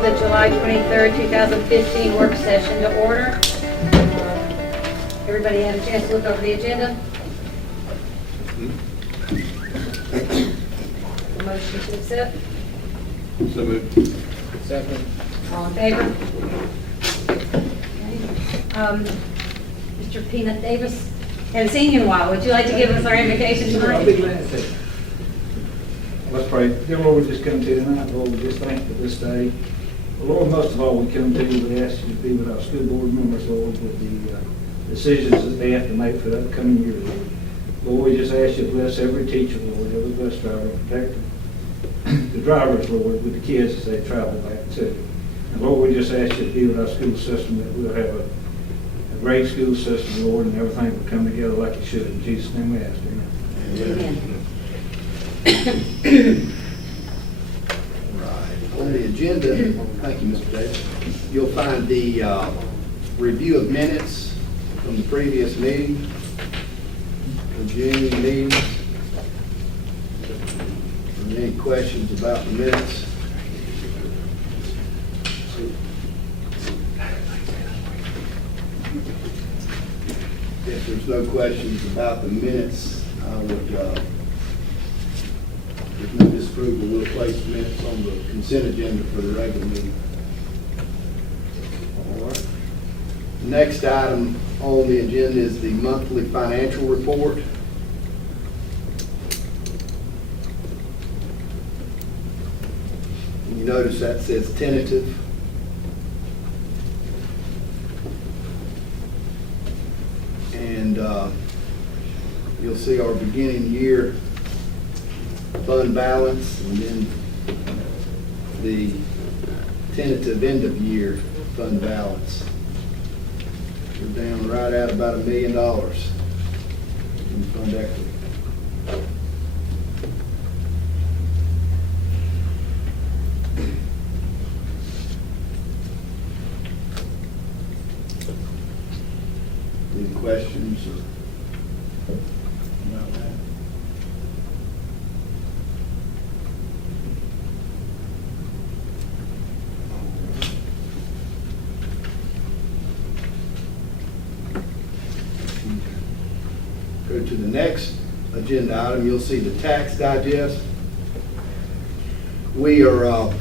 call the July 23rd, 2015 work session to order. Everybody had a chance to look over the agenda? A motion to accept? So moved. Second. All in favor? Okay. Mr. Peanut Davis, haven't seen you in a while. Would you like to give us our invocation I'll be tonight? glad to. Let's pray. Dear Lord, we just come to you tonight, Lord, we just thank you for this day. Lord, most of all, we come to you, we ask you to be with our school board members, Lord, with the decisions that they have to make for the upcoming year, Lord. Lord, we just ask you to bless every teacher, Lord, every bus driver, protect the drivers, Lord, with the kids as they travel back too. And Lord, we just ask you to be with our school system, that we'll have a great school system, Lord, and everything will come together like it should. In Jesus' name we ask, amen. Amen. Right. On the agenda, thank you, Mr. Davis, you'll find the review of minutes from the previous meeting, the June meeting. Any questions about the minutes? If there's no questions about the minutes, I would, if no disapproval, we'll place the minutes on the consent agenda for the regular meeting. All right. Next item on the agenda is the monthly financial report. And you notice that says tentative. And you'll see our beginning year fund balance, and then the tentative end of year fund balance. We're down right at about $1 million in fund equity. Any questions or about that? Go to the next agenda item, you'll see the tax digest. We are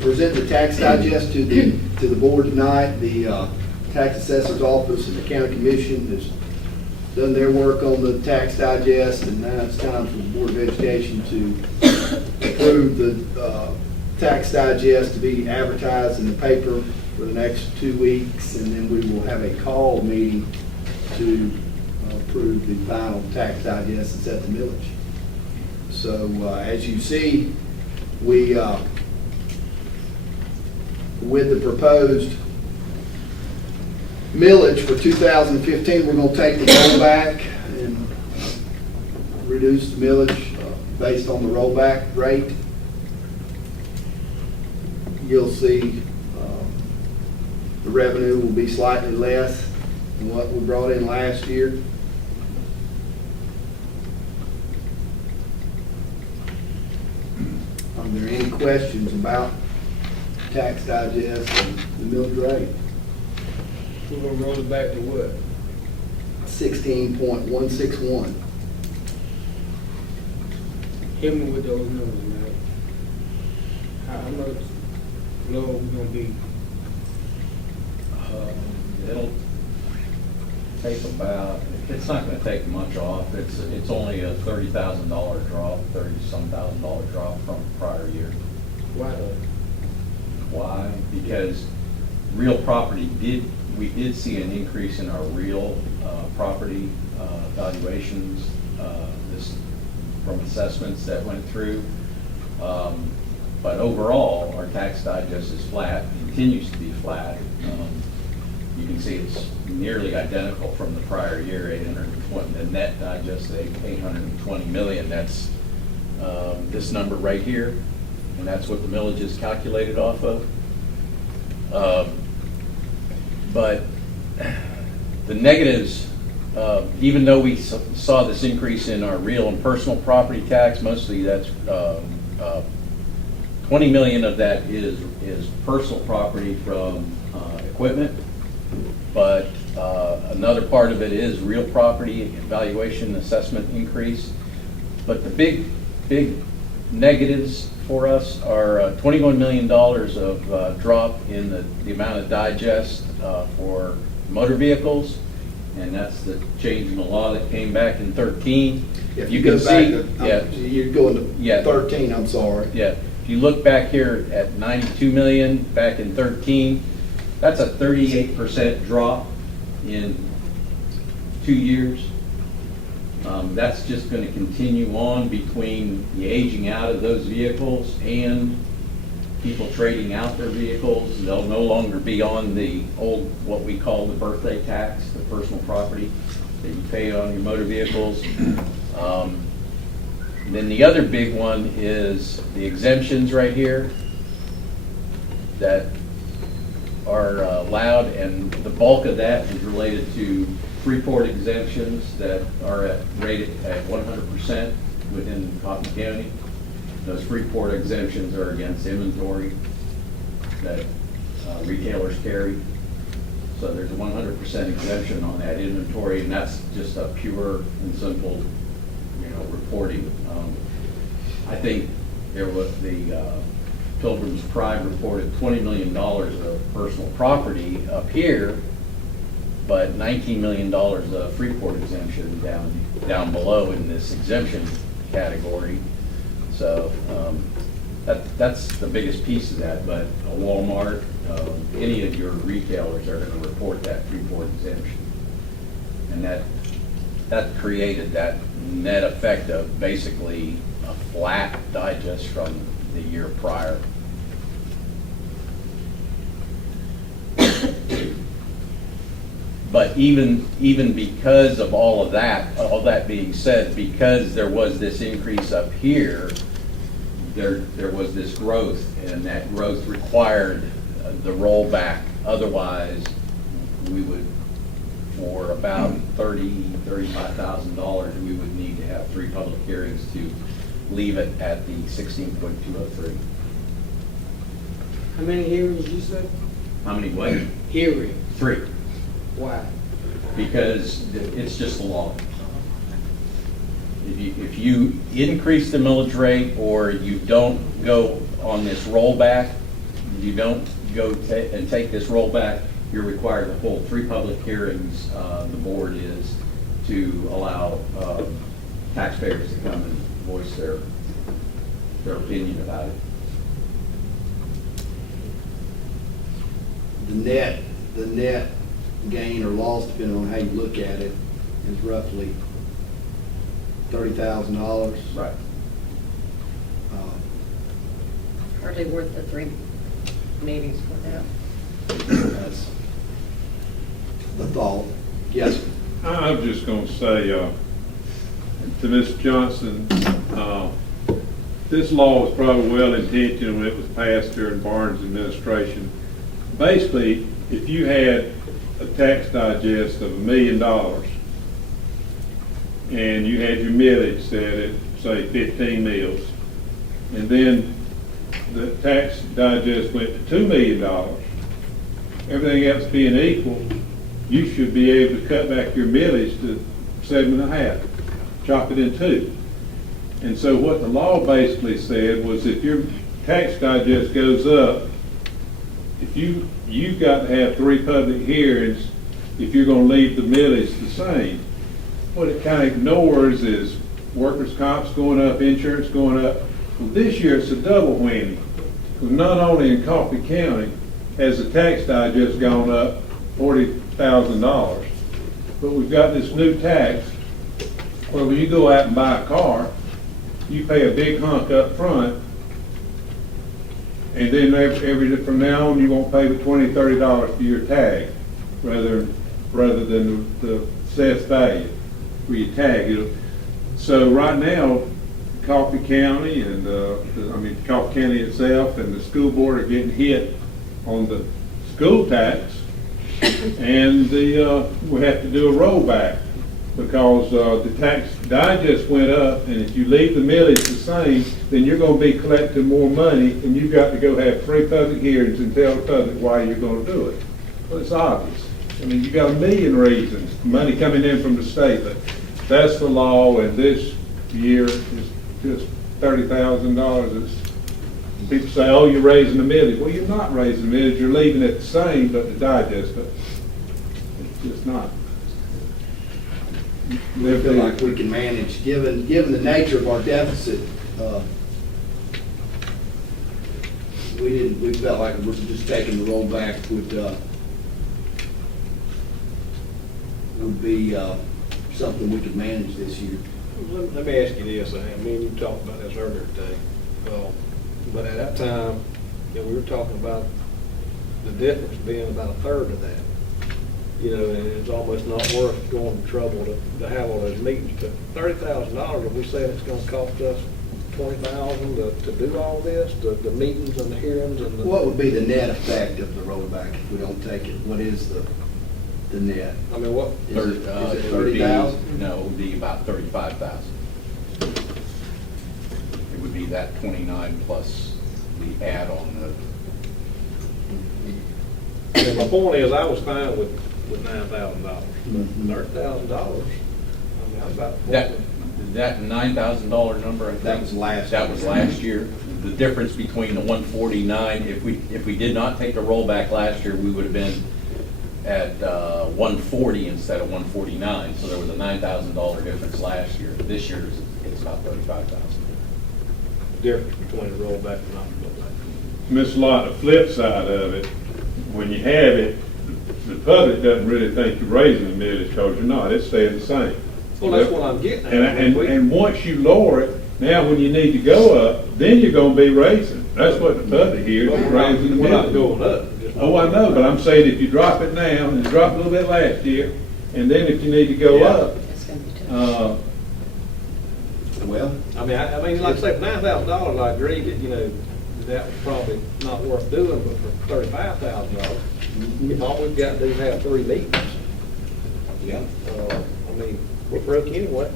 presenting the tax digest to the board tonight. The tax assessor's office and the county commission has done their work on the tax digest, and now it's time for the Board of Education to approve the tax digest to be advertised in the paper for the next 2 weeks, and then we will have a call meeting to approve the final tax digest and set the millage. So as you see, we with the proposed millage for 2015, we're going to take the rollback and reduce the millage based on the rollback rate. You'll see the revenue will be slightly less than what we brought in last year. Are there any questions about tax digest and the millage rate? We're gonna roll it back to what? 16.161. Hit me with those numbers, man. How much lower we gonna be? It'll take about, it's not gonna take much off. It's only a $30,000 drop, $30-some thousand drop from prior year. Why? Why? Because real property we did see an increase in our real property valuations this from assessments that went through. But overall, our tax digest is flat, continues to be flat. You can see it's nearly identical from the prior year, 820. The net digest, 820 million. That's this number right here, and that's what the millage is calculated off of. But the negatives, even though we saw this increase in our real and personal property tax, mostly that's $20 million of that is personal property from equipment, but another part of it is real property valuation assessment increase. But the big negatives for us are $21 million of drop in the amount of digest for motor vehicles, and that's the change in the law that came back in 13. If You you go can back see, to, you're going Yeah. to 13, I'm sorry. Yeah, if you look back here at 92 million back in 13, that's a 38% drop in 2 years. That's just going to continue on between the aging out of those vehicles and people trading out their vehicles. They'll no longer be on the old, what we call the birthday tax, the personal property that you pay on your motor vehicles. Then the other big one is the exemptions right here that are allowed, and the bulk of that is related to Freeport exemptions that are rated at 100% within Cotton County. Those Freeport exemptions are against inventory that retailers carry. So there's a 100% exemption on that inventory, and that's just a pure and simple, reporting. I think there was the Pilgrim's Pride reported $20 million of personal property up here, but $19 million of Freeport exemption down below in this exemption category. So that's the biggest piece of that. But a Walmart, any of your retailers are going to report that Freeport exemption, and that created that net effect of basically a flat digest from the year prior. But even because of all that being said, because there was this increase up here, there was this growth, and that growth required the rollback. Otherwise, we would, for about $35,000, we would need to have 3 public hearings to leave it at the 16.203. How many hearings you said? How many what? Hearing. 3. Why? Because it's just the law. If you increase the millage rate, or you don't go on this rollback, you don't go and take this rollback, you're required to hold 3 public hearings, the board is, to allow taxpayers to come and voice their opinion about it. The net gain or loss, depending on how you look at it, is roughly $30,000. Right. Hardly worth the 3 meetings for that. That's the thought. Yes, sir. I'm just going to say to Ms. Johnson, this law was probably well-intentioned when it was passed during Barnes' administration. Basically, if you had a tax digest of $1 million and you had your millage set at, say, 15 mills, and then the tax digest went to $2 million, everything else being equal, you should be able to cut back your millage to 7.5, chop it in 2. And so what the law basically said was, if your tax digest goes up, if you've got to have 3 public hearings if you're going to leave the millage the same. What it kind of ignores is workers' comp's going up, insurance going up. Well, this year it's a double whammy. Because not only in Coffee County has the tax digest gone up $40,000, but we've got this new tax where when you go out and buy a car, you pay a big hunk up front, and then from now on you won't pay but $20, $30 for your tag, rather than the assessed value for your tag. So right now, Coffee County and Coffee County itself and the school board are getting hit on the school tax, and we have to do a rollback because the tax digest went up, and if you leave the millage the same, then you're gonna be collecting more money, and you've got to go have 3 public hearings and tell the public why you're gonna do it. Well, it's obvious. I mean, you got a million reasons, money coming in from the state, but that's the law, and this year is just $30,000. People say, oh, you're raising the millage. Well, you're not raising the millage, you're leaving it the same, but the digest, but it's just not. We feel like we can manage, given the nature of our deficit, we felt like we're just taking the rollback would be something we could manage this year. Let me ask you this, I mean, you talked about this earlier today, but at that time, you know, we were talking about the difference being about a third of that. You know, and it's almost not worth going to trouble to have all those meetings, but $30,000, if we say it's gonna cost us $20,000 to do all this, the meetings and the hearings and the. What would be the net effect of the rollback if we don't take it? What is the net? I mean, what? Is it It would be- 30,000? No, it would be about 35,000. It would be that 29 plus the add-on And my point is, I was fine with $9,000, Mhm. but $30,000, I mean, I'm about. that $9,000 number, I think. That was last That year. was last year. The difference between the 149, if we did not take the rollback last year, we would have been at 140 instead of 149. So there was a $9,000 difference last year. This year it's about 35,000. Difference between the rollback and not the rollback. Miss Lot, the flip side of it, when you have it, the public doesn't really think you're raising the millage because you're not, it's staying the same. Well, that's what I'm getting at. And once you lower it, now when you need to go up, then you're gonna be raising. That's what the public hears, But is raising the we're not millage. going up. just- Oh, I know, but I'm saying if you drop it now, and drop a little bit last year, and then if you need to go Yeah. up, That's gonna be tough. Well, I mean, like I say, for $9,000, I agree that, you know, that was probably not worth doing, but for $35,000, if all we've got to do is have 3 meetings, yeah. I mean, we're broke anyway.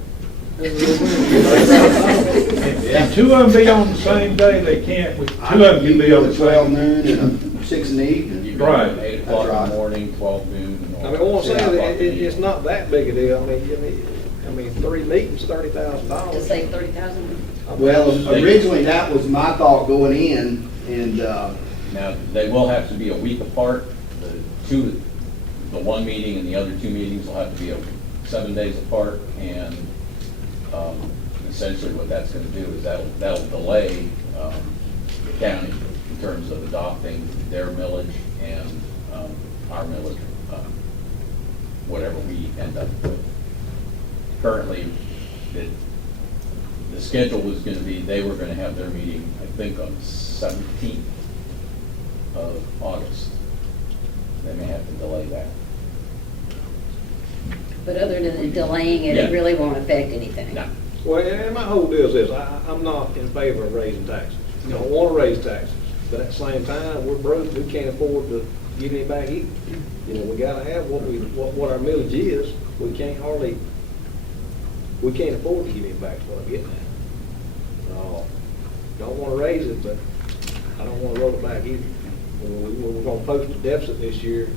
and 2 of them be on the same day, they can't, 2 of them can be on the 12 same. noon and a 6 in the evening. You Right. go 8 o'clock in That's the right. morning, 12 noon. and I mean, what I'm saying, 6 o'clock in the it's evening. not that big a deal. I mean, 3 meetings, $30,000. To save 30,000? Well, originally, that was my thought going in, and, Now, they will have to be a week apart. The one meeting and the other 2 meetings will have to be 7 days apart, and essentially what that's gonna do is that'll delay the county in terms of adopting their millage and our millage, whatever we end up with. Currently, the schedule was gonna be, they were gonna have their meeting, I think, on the 17th of August. They may have to delay that. But other than delaying it, it Yeah. really won't affect anything. Now, Well, and my whole deal is this, I'm not in favor of raising taxes. You don't want to raise taxes, but at the same time, we're broke, we can't afford to give any back either. You know, we gotta have what our millage is, we can't afford to give it back, is what I'm getting at. Don't want to raise it, but I don't want to roll it back either. We're gonna post a deficit this year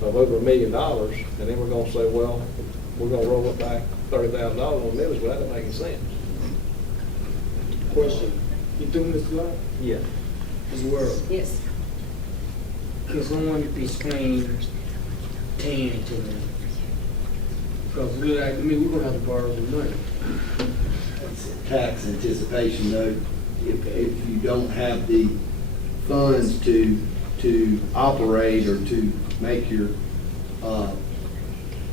of over $1 million, and then we're gonna say, well, we're gonna roll it back $30,000 on millage, well, that doesn't make any sense. Question, you doing this live? Yeah. As well? Yes. Can someone explain 10 to me? Because we're gonna have to borrow the money. it's a tax anticipation note. If you don't have the funds to operate or to make your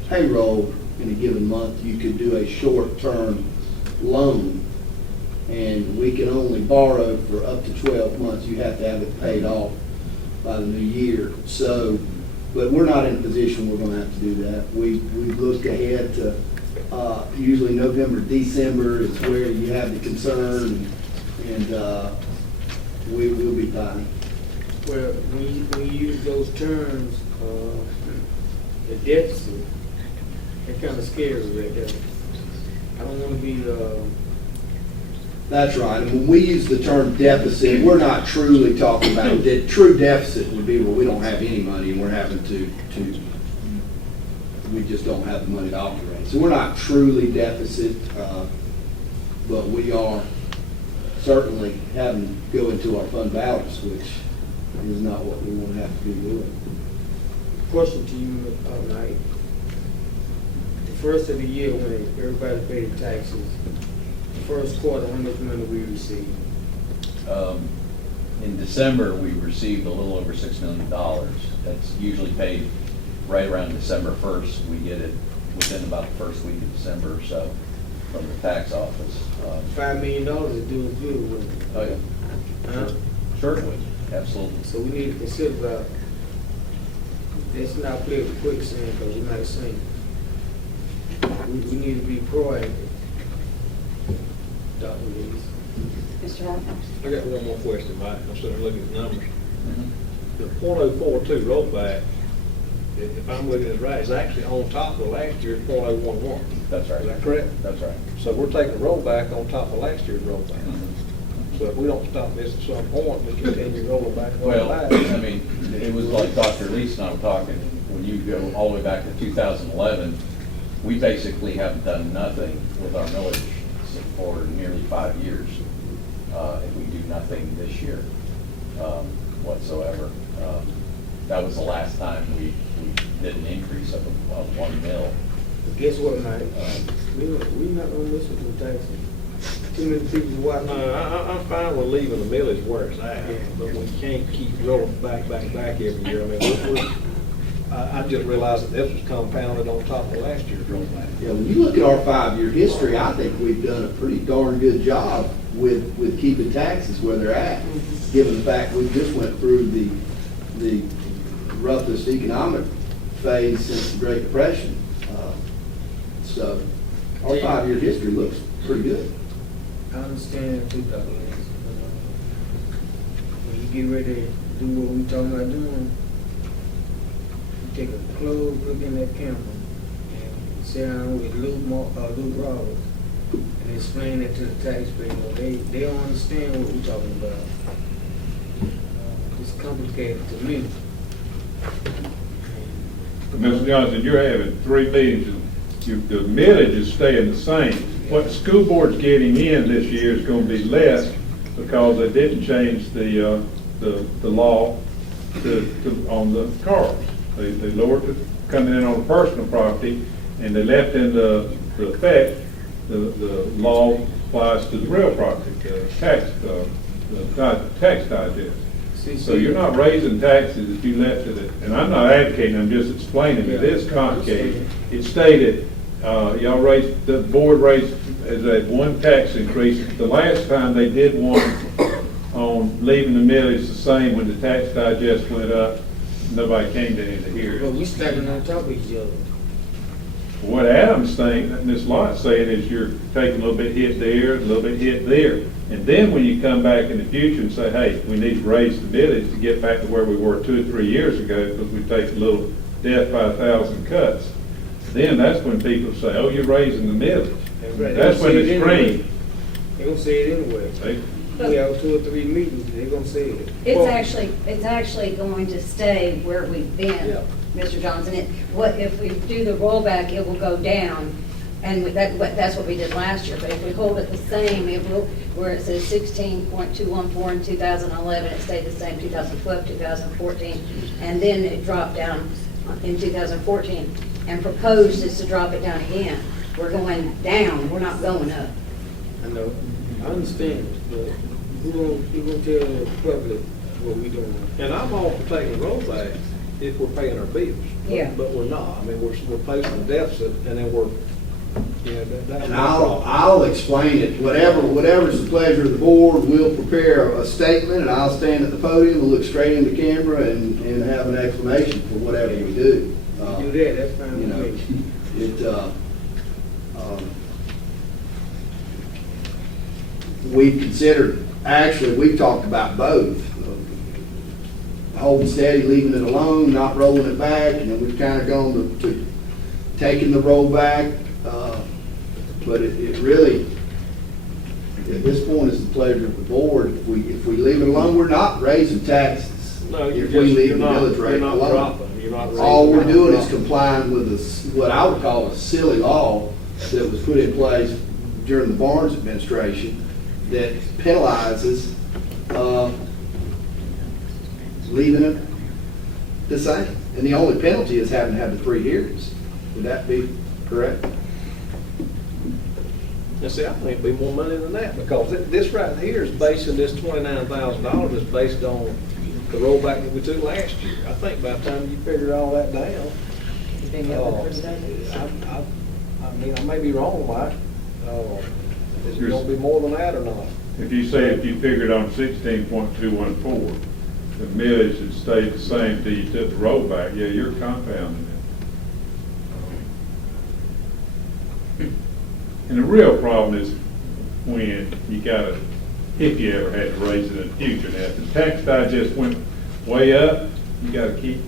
payroll in a given month, you could do a short-term loan, and we can only borrow for up to 12 months. You have to have it paid off by the new year. So, but we're not in a position we're gonna have to do that. We look ahead to, usually November, December is where you have the concern, and we will be fine. Well, when you use those terms, the deficit, That kinda scary right there. I don't wanna be, That's right, and when we use the term deficit, we're not truly talking about, true deficit would be where we don't have any money and we're having to, we just don't have the money to operate. So we're not truly deficit, but we are certainly having to go into our fund balance, which is not what we want to have to be doing. question to you, Knight. The first of the year when everybody paid taxes, the first quarter, how much money we received? In December, we received a little over $6 million. That's usually paid right around December 1st. We get it within about the first week of December or so from the tax office. $5 million is doing good, wasn't it? Oh, yeah. Huh? Certainly, absolutely. So we need to consider about, let's not play with quicksand, because you might sink. We need to be proactive. Dr. Reeves. Mr. Harper? I got one more question, Mike. I'm sitting there looking at the numbers. Mhm. The .042 rollback, if I'm looking at it right, is actually on top of last year's .011. That's right. Is that correct? That's right. So we're taking the rollback on top of last year's rollback. Mhm. So if we don't stop this at some point, we continue rolling back. and rolling Well, back. I mean, it was like Dr. Lees and I were talking, when you go all the way back to 2011, we basically have done nothing with our millage for nearly 5 years. If we do nothing this year whatsoever. That was the last time we did an increase of 1 mil. But guess what, Mike? We not gonna miss with the taxes. Too many people watching. No, I'm fine with leaving the millage where it's at, Yeah. but we can't keep rolling back every year. I mean, I just realized that this was compounded on top of last year's rollback. Yeah, when you look at our 5-year history, I think we've done a pretty darn good job with keeping taxes where they're at, given the fact we just went through the roughest economic phase since the Great Depression. So our 5-year history looks pretty good. I understand too, Dr. Reeves. When you get ready to do what we talking about doing, you take a close look in that camera and sit down with Luke Roberts and explain it to the taxpayer. They don't understand what we're talking about. It's complicated to me. Mr. Johnson, you're having 3 meetings, and the millage is staying the same. What the school board's getting in this year is gonna be less because they didn't change the law on the cars. They lowered it coming in on personal property, and they left in the effect, the law applies to the real property, the tax digest. So you're not raising taxes if you left it, and I'm not advocating, I'm just explaining, it is complicated. It stated, the board raised as a 1 tax increase. The last time they did one on leaving the millage the same when the tax digest went up, nobody came to any to hear But it. we stacking on top of each other. What Adam's saying, and Ms. Lott's saying, is you're taking a little bit hit there, a little bit hit there. And then when you come back in the future and say, hey, we need to raise the millage to get back to where we were 2 or 3 years ago, because we take a little death by 1,000 cuts, then that's when people say, oh, you're raising the millage. That's right. That's when it's Anyway. green. They gonna say it anyway. See? We have 2 or 3 meetings, they gonna say it. It's actually going to stay where we've been, Yeah. Mr. Johnson. If we do the rollback, it will go down, and that's what we did last year. But if we hold it the same, it will, where it says 16.214 in 2011, it stayed the same 2012, 2014, and then it dropped down in 2014, and proposed is to drop it down again. We're going down, we're not going up. I know, I understand, but who gonna tell the public what we doing? And I'm all for taking the rollback if we're paying our bills. Yeah. But we're not. I mean, we're placing a deficit, and then we're, that's And my problem. I'll explain it, whatever's the pleasure of the board, we'll prepare a statement, and I'll stand at the podium and look straight in the camera and have an explanation for whatever we do. You do that, that's fine You know, with me. We've considered, actually, we've talked about both. Holding steady, leaving it alone, not rolling it back, and then we've kind of gone to taking the rollback, but it really, at this point, is the pleasure of the board. If we leave it alone, we're not raising taxes. No, If we leave the millage rate you're not alone. dropping, you're not raising. All we're you're not doing is dropping. complying with what I would call a silly law that was put in place during the Barnes administration that penalizes leaving it the same. And the only penalty is having to have the 3 hearings. Would that be correct? And see, I think it'd be more money than that, because this right here is basing this $29,000 is based on the rollback that we took last year. I think by the time you figure all that down, You think that would present it? I mean, I may be wrong, Mike. Is it gonna be more than that or not? If you say if you figured on 16.214, the millage had stayed the same till you took the rollback, yeah, you're compounding it. And the real problem is when you gotta, if you ever had to raise it in the future. Now, if the tax digest went way up, you gotta keep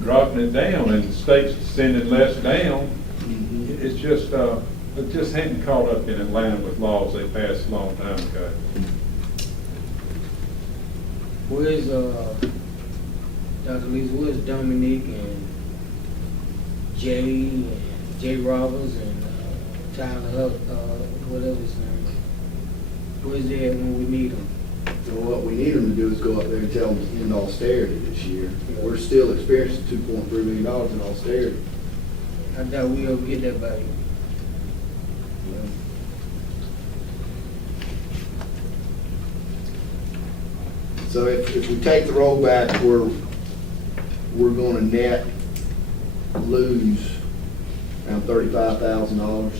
dropping it down, and the state's sending less down. It's just, it just hadn't caught up in Atlanta with laws they passed a long time ago. Where's, Dr. Lisa, where's Dominique and Jay Roberts and Tyler, whatever his name is? Where's they at when we need them? So what we need them to do is go up there and tell them to end austerity this year. We're still experiencing $2.3 million in austerity. I doubt we'll get that by you. So if we take the rollback, we're gonna net lose around $35,000.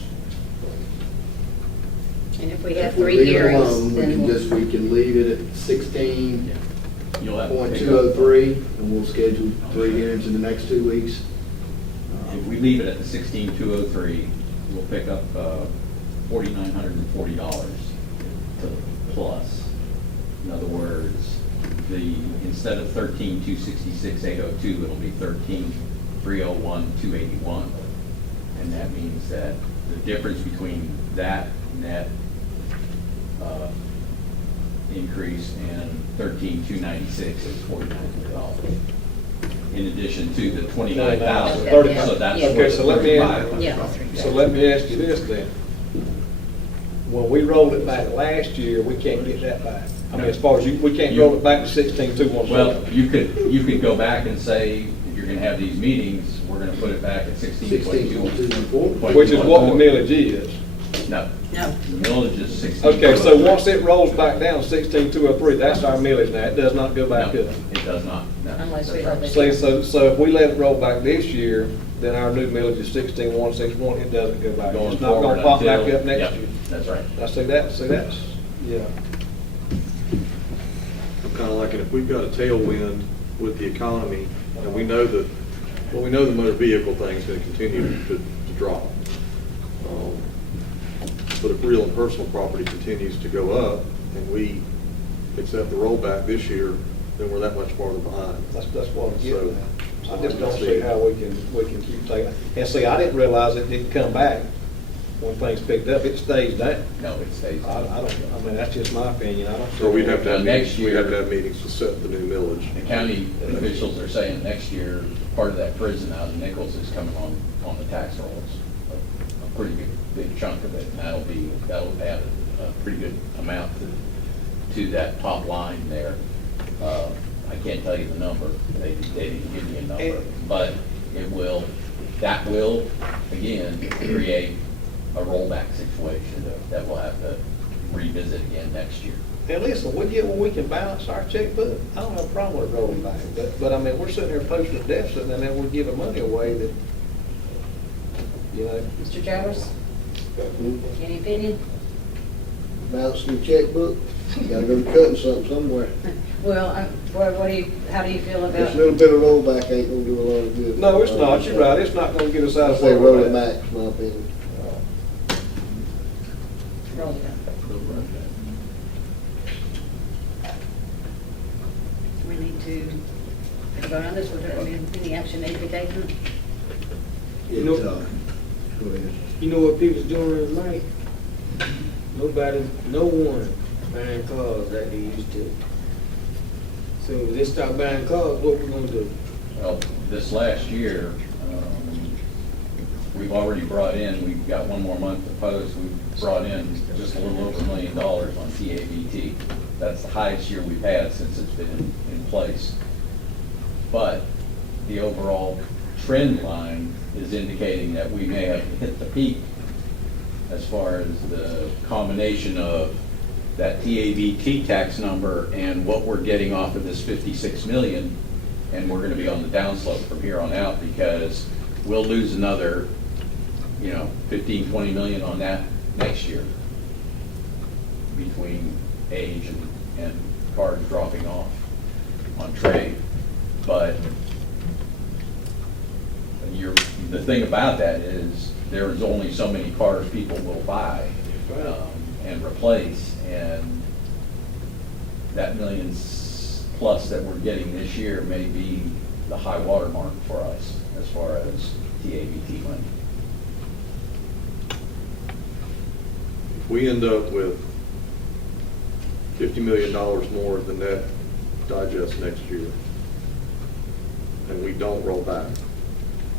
And if we have If we 3 leave it hearings, alone, then we can leave it at 16.203, You'll have to pick up. and we'll schedule 3 hearings in the next 2 weeks. If we leave it at the 16,203, we'll pick up $4,940 plus. In other words, instead of 13,266,802, it'll be 13,301,281. And that means that the difference between that net increase and 13,296 is $4,900. In addition to the 29,000. Okay, yeah. So that's. Yeah. Okay, so let me, Yeah. so let me ask you this then. When we rolled it back last year, we can't get that back. I mean, as far as we can't roll it back to 16,217. Well, you could go back and say, if you're gonna have these meetings, we're gonna put it back at 16.2. 16.214. Which is what the millage is. No, no. the millage is 16. Okay, so once it rolls back down to 16,203, that's our millage now. It does not go back No, up. it does not, no. Unless we hold it. See, so if we let it roll back this year, then our new millage is 16,161. It doesn't go back. Going It's not forward gonna pop back until- up next yep, year. That's right. I see that's, yeah. I'm kind of like, if we've got a tailwind with the economy, and we know that, well, we know the motor vehicle thing is going to continue to drop. But if real and personal property continues to go up, and we accept the rollback this year, then we're that much farther behind. That's what I'm So- getting at. I just don't see how we can keep taking, and see, I didn't realize it didn't come back when things picked up. It stays down. No, it stays. I mean, that's just my opinion. I don't. So we'd have to have Next meetings, we'd have to year- have meetings to set the new millage. The county officials are saying next year, part of that prison out of Nichols is coming on the tax rolls. A pretty big chunk of it, and that'll add a pretty good amount to that top line there. I can't tell you the number, they didn't give me a number, but that will, again, create a rollback situation that we'll have to revisit again next year. And listen, we get when we can balance our checkbook, I don't have a problem with rolling back, but I mean, we're sitting there posting a deficit, and then we're giving money away that, you know. Mr. Travers, any opinion? Balancing the checkbook, gotta go cutting something somewhere. Well, how do you feel This about? little bit of rollback ain't gonna do a lot of good. No, it's not, you're right, it's not gonna get us out I of say where roll we're it at. back, in my opinion. Roll it up. We need to vote on this, would there be any action need to be taken? Yeah, You It, know- go ahead. You know what people's doing, Mike? No one buying cars like they used to. So if they stop buying cars, what we gonna do? Well, this last year, we've already brought in, we've got one more month to post, we've brought in just a little over $1 million on TABT. That's the highest year we've had since it's been in place. But the overall trend line is indicating that we may have hit the peak as far as the combination of that TABT tax number and what we're getting off of this 56 million. And we're gonna be on the downslope from here on out because we'll lose another, 15, 20 million on that next year between age and cars dropping off on trade. But the thing about that is there's only so many cars people will buy and replace, and that million plus that we're getting this year may be the high water mark for us as far as TABT money. If we end up with $50 million more than that digest next year, and we don't roll back,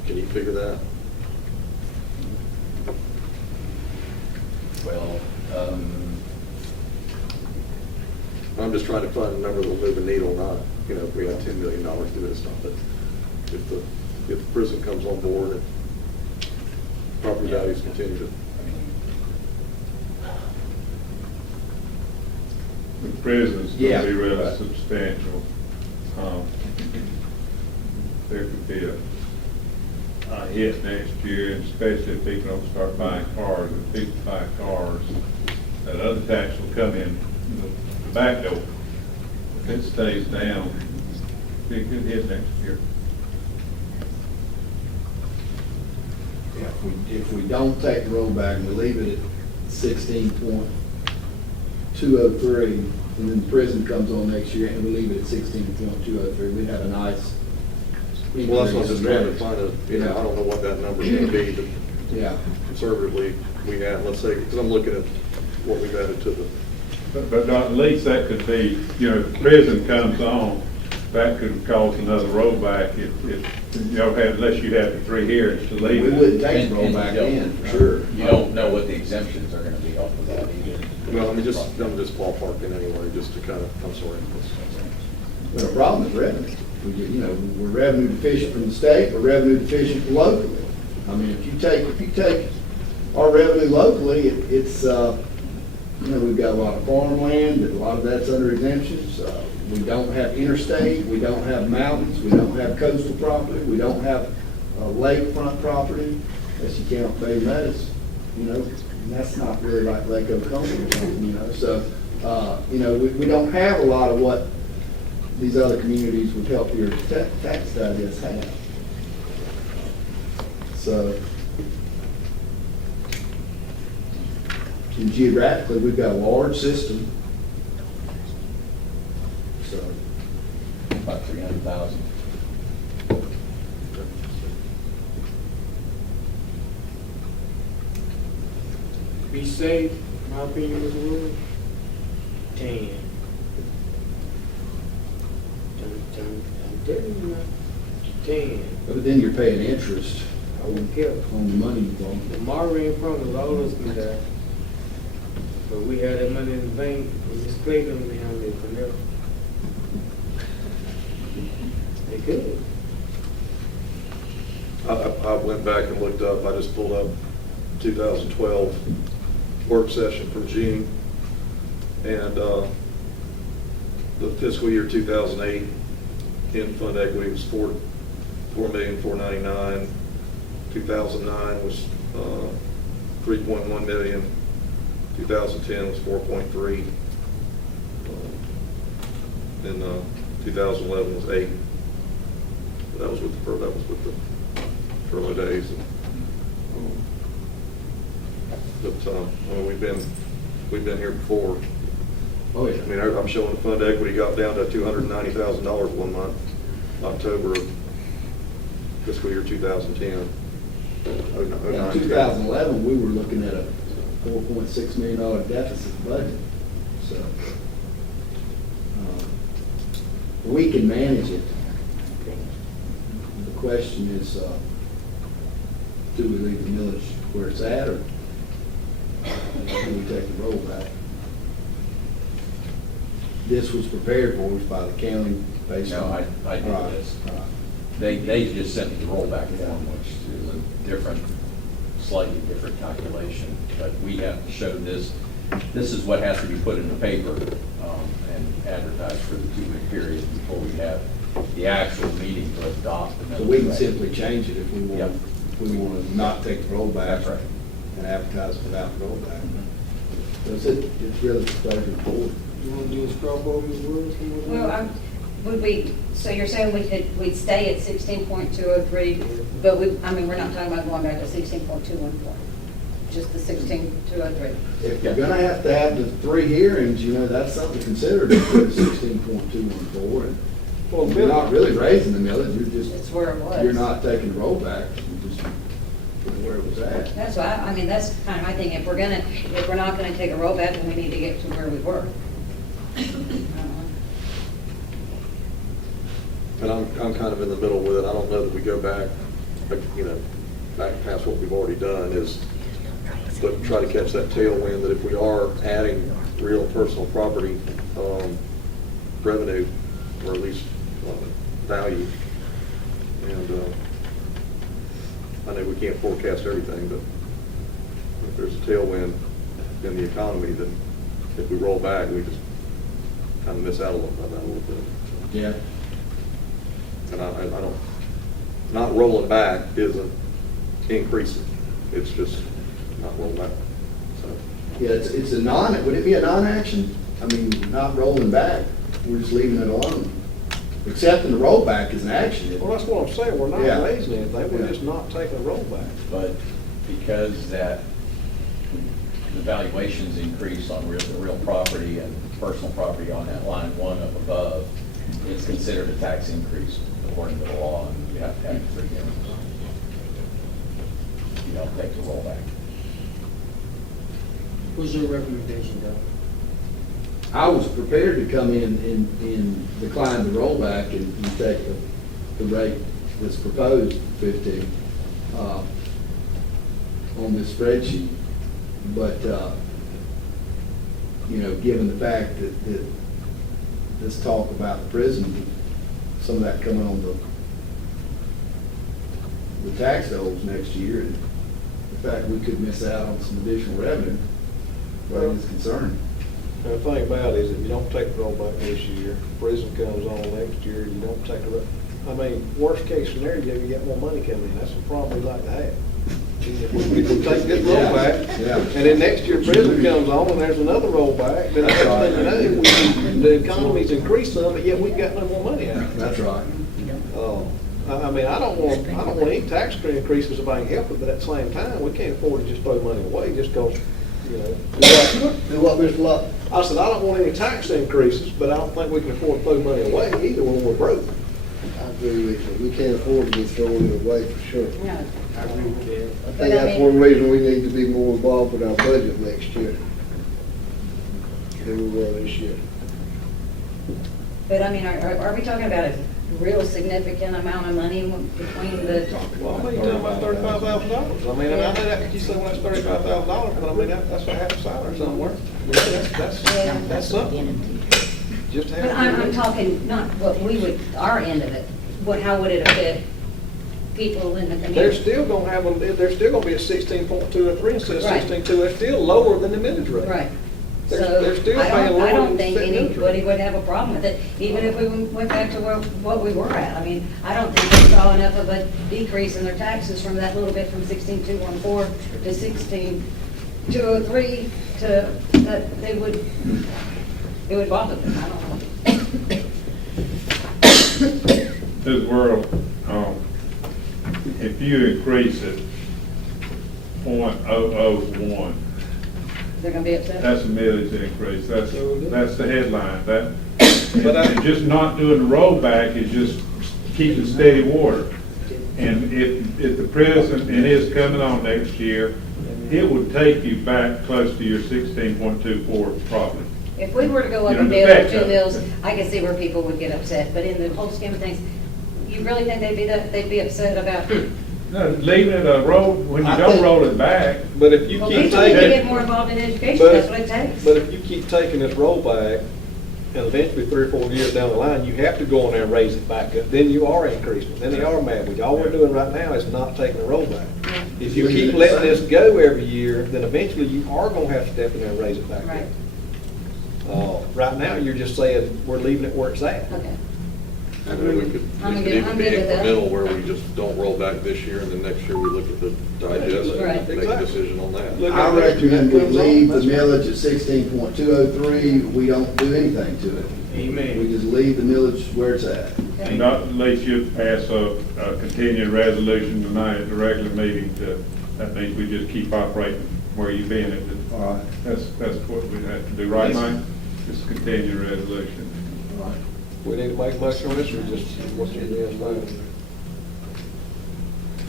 can you figure that? Well, I'm just trying to find a number that'll move the needle, not, if we have $10 million to do this stuff, but if the prison comes on board and property values continue to. The prison's Yeah. gonna be really substantial. There could be a hit next year, and especially if people don't start buying cars. If people buy cars, that other tax will come in the back door. If it stays down, it'll be a good hit next year. Yeah, if we don't take the rollback and we leave it at 16.203, and then the prison comes on next year and we leave it at 16.203, we'd have a nice increase. Well, that's what I'm just trying to in find revenue. I don't know what that number's gonna be, but Yeah, conservatively, we have, let's say, because I'm looking at what we've added to the, But at least that could be, if the prison comes on, that could cause another rollback unless you have the 3 hearings to leave we it. wouldn't take And- the and rollback you don't- in, for sure. You don't know what the exemptions are gonna be off of that either. well, I'm just ballparking anyway, just to kind of, I'm sorry. But the problem is revenue. We're revenue deficient from the state, we're revenue deficient locally. I mean, if you take our revenue locally, it's, we've got a lot of farmland, and a lot of that's under exemptions. We don't have interstate, we don't have mountains, we don't have coastal property, we don't have lakefront property. Unless you count Bay Meadows, and that's not really like Lake Oconee or something, So, we don't have a lot of what these other communities with healthier tax digests have. So, and geographically, we've got a large system. So, About 300,000. Be safe, my opinion is a rule. 10. I'm telling you, man. 10. but then you're paying interest I wouldn't care. on the money involved. The Marine promised all us can die. But we had that money in the bank, and Miss Clayton handled it for now. They could. I went back and looked up, I just pulled up 2012 work session from June, and the fiscal year 2008 in fund equity was $4,499,000. 2009 was 3.1 million. 2010 was 4.3. Then 2011 was 8. That was with the furlough days. But we've been here before. Oh, yeah. I mean, I'm showing the fund equity got down to $290,000 one month, October of fiscal year 2010. In 2011, we were looking at a $4.6 million deficit budget, so we can manage it. The question is, do we leave the millage where it's at, or do we take the rollback? This was prepared for us by the county based No, on. I did Right, this. right. They just sent me the rollback form, which is a different, slightly different calculation. But we have to show this, this is what has to be put in the paper and advertised for the 2-week period before we have the actual meeting to adopt. the So we can millage rate. simply change it if we want, Yep. if we want to not take the rollback. That's right. And advertise without the rollback. Mhm. So it's really the pleasure of the board. You wanna do a straw vote, Ms. Wilson? Well, would we, so you're saying we'd stay at 16.203, but we're not talking about going back to 16.214, just the 16.203. If you're gonna have to have the 3 hearings, that's something to consider to put 16.214. Well, You're not really raising the millage, It's where it was. you're not taking the rollback, you're just putting where it was at. That's why, that's kind of my thing, if we're not gonna take a rollback, then we need to get to where we were. And I'm kind of in the middle with it. I don't know that we go back, back past what we've already done but try to catch that tailwind that if we are adding real personal property revenue, or at least value, and I know we can't forecast everything, but if there's a tailwind in the economy, then if we roll back, we just kind of miss out on that a little bit. Yeah. And I don't, not rolling back isn't increasing, it's just not rolling back, so. Yeah, it's a would it be a non-action? Not rolling back, we're just leaving it alone. Accepting the rollback is an action. Well, that's what I'm saying, we're not Yeah. raising anything, we're Yeah. just not taking a rollback. But because the valuations increase on the real property and personal property on that line 1 up above, it's considered a tax increase according to the law, and you have to have 3 hearings. You don't take the rollback. What's your recommendation, Doug? I was prepared to come in and decline the rollback and take the rate that's proposed, 15, on this spreadsheet. But, given the fact that this talk about the prison, some of that coming on the tax goals next year, and the fact we could miss out on some additional revenue, well, is concerning. And the thing about it is, if you don't take the rollback this year, prison comes on next year, you don't take worst case scenario, you get more money coming in, that's a problem we like to have. If we take this rollback, Yeah. and then next year prison comes on and there's another rollback, then next thing you know, the economy's increased some, but yet we've got no more money out. That's right. I don't want any tax increases if I can help it, but at the same time, we can't afford to just throw money away just because, Do what, Mr. Lott? I said, I don't want any tax increases, but I don't think we can afford to throw money away either when we're broke. I agree with you. We can't afford to be throwing it away for sure. Yeah. I agree with that. I think that's one reason we need to be more involved with our budget next year than we were this year. But are we talking about a real significant amount of money between the? Well, I mean, you're talking about $35,000. I mean, and I know that, you say, well, that's $35,000, but I mean, that's a half salary somewhere. That's something. Just But have. I'm talking, not what we would, our end of it, how would it affect people in the They're community? still gonna there's still gonna be a 16.203 instead of Right. 16.2, that's still lower than the millage rate. Right. They're- So they're still I paying don't lower think than the millage anybody rate. would have a problem with it, even if we went back to what we were at. I don't think they saw enough of a decrease in their taxes from that little bit from 16.214 to 16.203 that it would bother them. I don't know. This world, if you increase it .001, They're gonna be upset? that's a millage increase, that's the headline, But and just not doing the rollback is just keeping steady water. And if the present, and is coming on next year, it would take you back close to your 16.24 probably. If we were to go up You a know, the mill or fact 2 of it. mills, I can see where people would get upset, but in the whole scheme of things, you really think they'd be upset about? No, leaving it a road, when you I don't think- roll it back, But if you Well, keep people need to taking, get more involved in education, But- that's what it takes. but if you keep taking this rollback, and eventually 3 or 4 years down the line, you have to go on there and raise it back up, then you are increasing, then they are mad with you. All we're doing right now is not taking a rollback. If you keep letting this go every year, then eventually you are gonna have to step in there and raise it back Right, up. Right now, you're just saying, we're leaving it where it's at. okay. And then we could I'm even good be with that. incremental where we just don't roll back this year and then next year we look at the digest Right. and make a Exactly. decision on that. Look I at this, recommend we that comes on, leave the that's right. millage at 16.203, we don't do anything to it. We Amen. just leave the millage where it's at. Okay. not unless you pass a continuing resolution tonight at the regular meeting, that means we just keep operating where you've been. All right. That's what we have to do, right, Mike? Just continue the resolution. We need to make a motion on this, or just what's your guys' vote?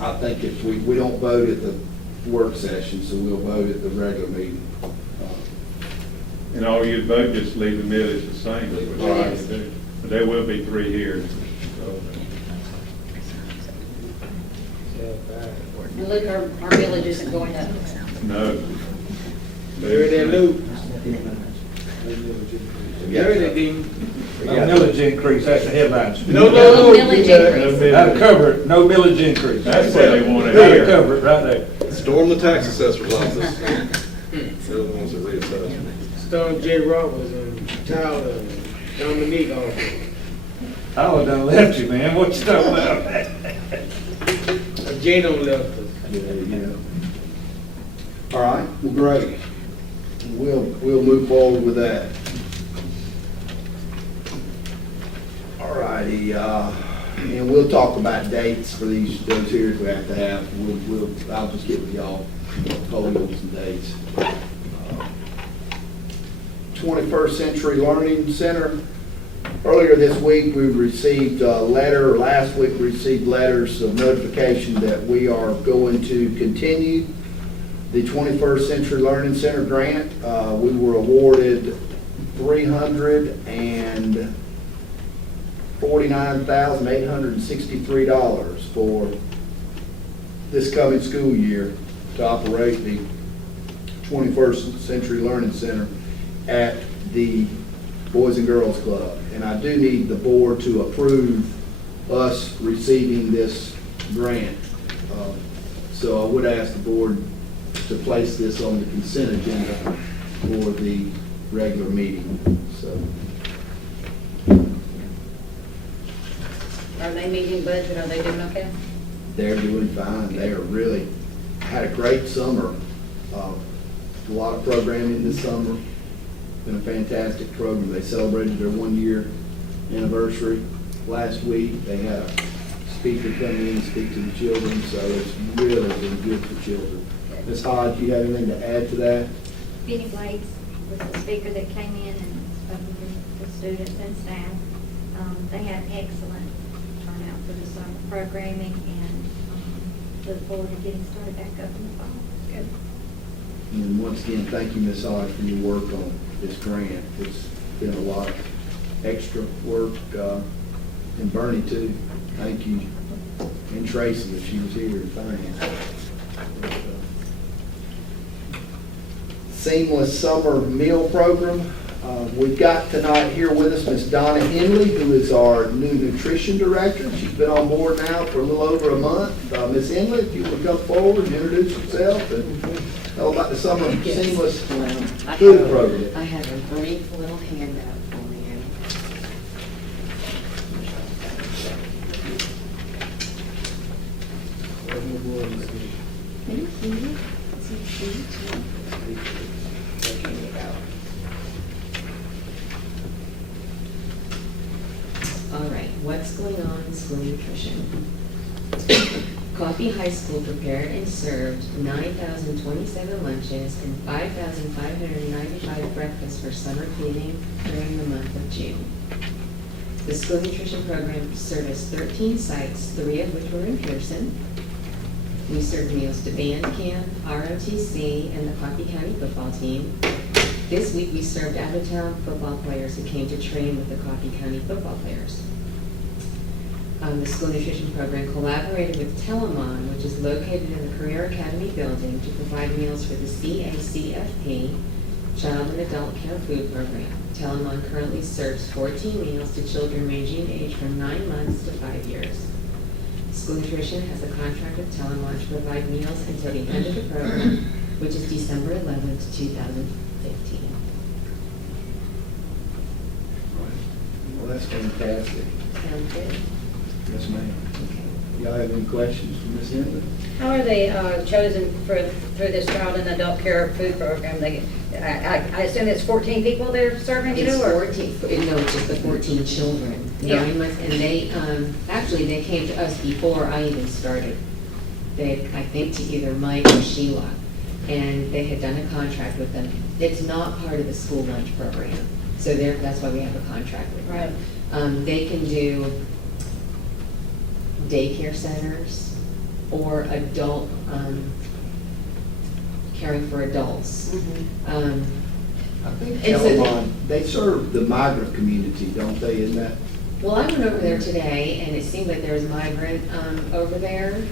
I think if we don't vote at the work session, so we'll vote at the regular meeting. And all you'd vote, just leave the millage the same, which is what you do. But there will be 3 years, so. And look, our village isn't going up. No. Heard that, Luke? Yeah. Heard it, Dean? No millage increase, that's the headlines. No, No no, millage no. increase. That'll cover it, no millage increase. That's what they want to That'll hear. cover it right there. Storm the tax assessor's office. They're the ones that reassess. Stone J. Roberts and Tyler and Dominique all. I would done left you, man, what you talking about? Jay don't left us. Yeah. All right, well, great. We'll move forward with that. All righty, and we'll talk about dates for those hearings we have to have. I'll just get with y'all, hold on some dates. 21st Century Learning Center. Earlier this week, we received a letter, or last week, we received letters of notification that we are going to continue the 21st Century Learning Center grant. We were awarded $349,863 for this coming school year to operate the 21st Century Learning Center at the Boys and Girls Club. And I do need the board to approve us receiving this grant. So I would ask the board to place this on the consent agenda for the regular meeting, so. Are they meeting budget, are they doing okay? They're doing fine. They are really, had a great summer. A lot of programming this summer. Been a fantastic program. They celebrated their 1-year anniversary last week. They had a speaker come in and speak to the children, so it's really been good for children. Ms. Hodge, you have anything to add to that? Benny Blades was the speaker that came in and spoke with the students and staff. They had excellent turnout for the summer programming and look forward to getting started back up in the fall. Good. And once again, thank you, Ms. Hodge, for your work on this grant. It's been a lot of extra work, and Bernie too. Thank you. And Tracy, if she was here in finance. Seamless Summer Meal Program. We've got tonight here with us Ms. Donna Henley, who is our new nutrition director. She's been on board now for a little over a month. Ms. Henley, if you would come forward and introduce yourself and tell about the Summer Seamless Food Program. I have a brief little handout for you. Thank you. Here you go. All right, what's going on in school nutrition? Coffee High School prepared and served 9,027 lunches and 5,595 breakfasts for summer feeding during the month of June. The school nutrition program serviced 13 sites, 3 of which were in Pearson. We served meals to band camp, ROTC, and the Coffee County football team. This week, we served out-of-town football players who came to train with the Coffee County football players. The school nutrition program collaborated with Telamon, which is located in the Career Academy building, to provide meals for the CACFP, Child and Adult Care Food Program. Telamon currently serves 14 meals to children ranging in age from 9 months to 5 years. School nutrition has a contract with Telamon to provide meals until the end of the program, which is December 11th, 2015. Well, that's fantastic. Sound good? Yes, ma'am. Okay. Y'all have any questions for Ms. Henley? How are they chosen through this child and adult care food program? I assume it's 14 people they're serving to? It's or- 14, no, it's just the 14 children. Yeah. 9 months, and they, actually, they came to us before I even started. They, I think to either Mike or Sheila, and they had done a contract with them. It's not part of the school lunch program, so that's why we have a contract with them. Right. They can do daycare centers or adult, caring for adults. Mhm. I think It's a- Telamon, they serve the migrant community, don't they, in that? Well, I went over there today, and it seemed like there was migrant over there.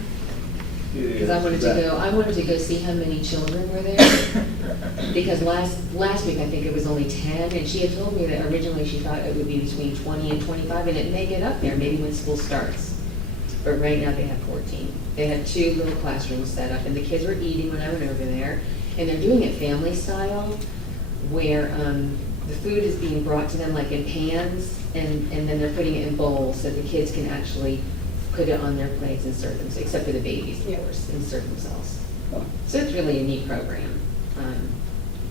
Because I wanted to go see how many children were there. Because last week, I think it was only 10, and she had told me that originally she thought it would be between 20 and 25, and it may get up there, maybe when school starts. But right now, they have 14. They had 2 little classrooms set up, and the kids were eating when I went over there. And they're doing it family style, where the food is being brought to them like in pans, and then they're putting it in bowls, so the kids can actually put it on their plates and serve them, except for the babies, of course, and serve themselves. So it's really a neat program.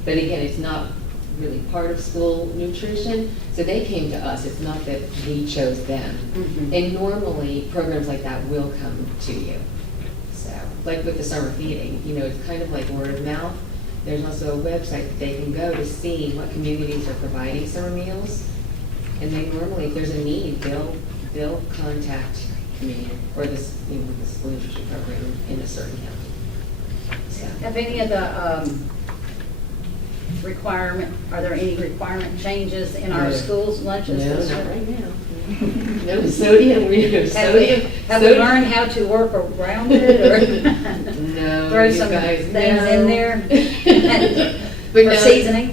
But again, it's not really part of school nutrition, so they came to us. It's not that we chose them. Mhm. And normally, programs like that will come to you. So, like with the summer feeding, it's kind of like word of mouth. There's also a website that they can go to see what communities are providing summer meals. And they normally, if there's a need, they'll contact me or the school nutrition program in a certain county. So, Have any of the are there any requirement changes in our No. schools' lunches? no, this not year? right now. No sodium, Have we sodium. learned how to work around it, or No, throw you some guys, things no. in there But for no, seasoning?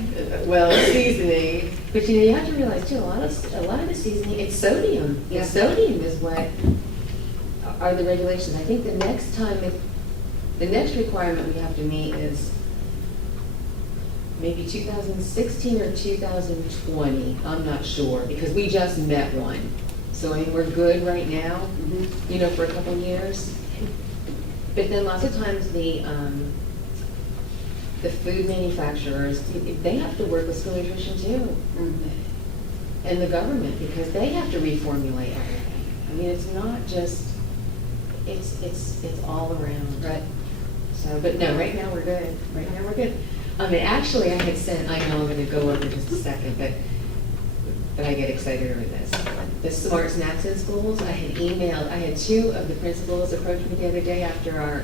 Well, seasoning. But you have to realize too, a lot of the seasoning, it's sodium. Yeah. And sodium is what are the regulations. I think the next requirement we have to meet is maybe 2016 or 2020. I'm not sure, because we just met one. So I mean, we're good right now, for a couple of years. But then lots of times the food manufacturers, they have to work with school nutrition too. And the government, because they have to reformulate everything. I mean, it's not just, it's all around. Right. So, but no, right now we're good. Right now we're good. Actually, I had sent, I know I'm gonna go over just a second, but I get excited over this. The Smart Snacks in schools, I had 2 of the principals approach me the other day after our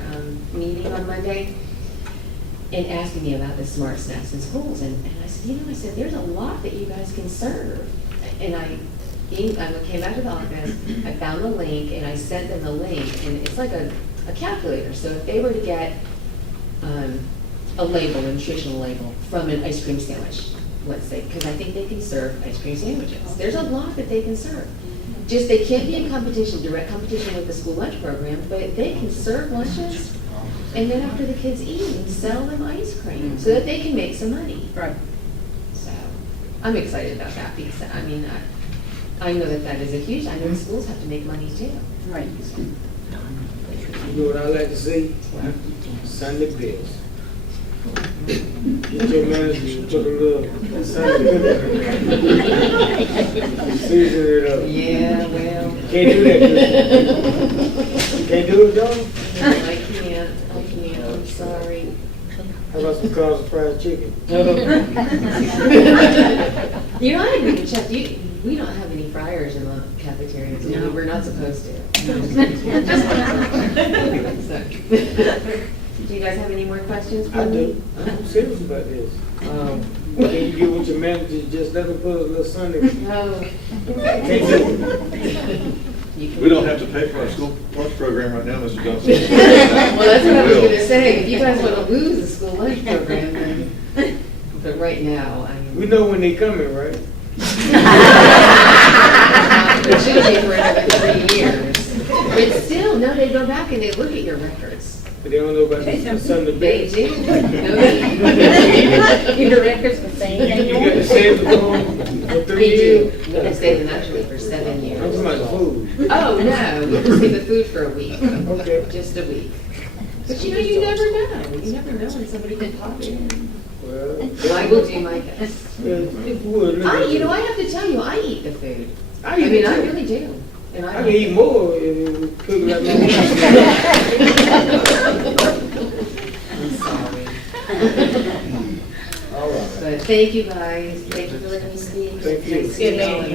meeting on Monday and asking me about the Smart Snacks in schools. And I said, there's a lot that you guys can serve. And I came back to the office, I found the link, and I sent them the link, and it's like a calculator. So if they were to get a nutritional label from an ice cream sandwich, let's say, because I think they can serve ice cream sandwiches. There's a lot that they can serve. Just they can't be in direct competition with the school lunch program, but they can serve lunches, and then after the kids eat, sell them ice cream so that they can make some money. Right. So I'm excited about that because, I mean, I know that is a huge, I know the schools have to make money too. Right. You know what I like to see? Sunday best. Get your manager to put a little Sunday season it up. Yeah, well. Can't do that. You can't do it, though? I can't, I'm sorry. How about some cars of fried chicken? I haven't even checked, We don't have any fryers in the cafeteria, do we? No. We're not supposed to. So, do you guys have any more questions for I me? do. I'm serious about this. Can you get with your manager, just let them put a little Sunday? No. We don't have to pay for our school lunch program right now, Mr. Johnson. Well, that's what I was We will. gonna say, if you guys wanna lose the school lunch program, then, but right now, I mean. We know when they coming, right? It should be for another 3 years. But still, no, they go back and they look at your records. But they don't know about the Sunday They best. do. Your records the same. You got to save the phone for 3 We do. years? We can stay them actually for 7 I'm years. talking about food. Oh, no, we can save the food for a week. Okay. Just a week. But you know, you never know. You never know when somebody can pop in. Well, I will do my best. if you would, look at You know, it. I have to tell you, I eat the food. I I eat mean, it I too. really do. And I can eat more if it was cooked like my wife. I'm sorry. All right. But thank you guys. Thank you for letting me speak. Thank you. Nice to meet all of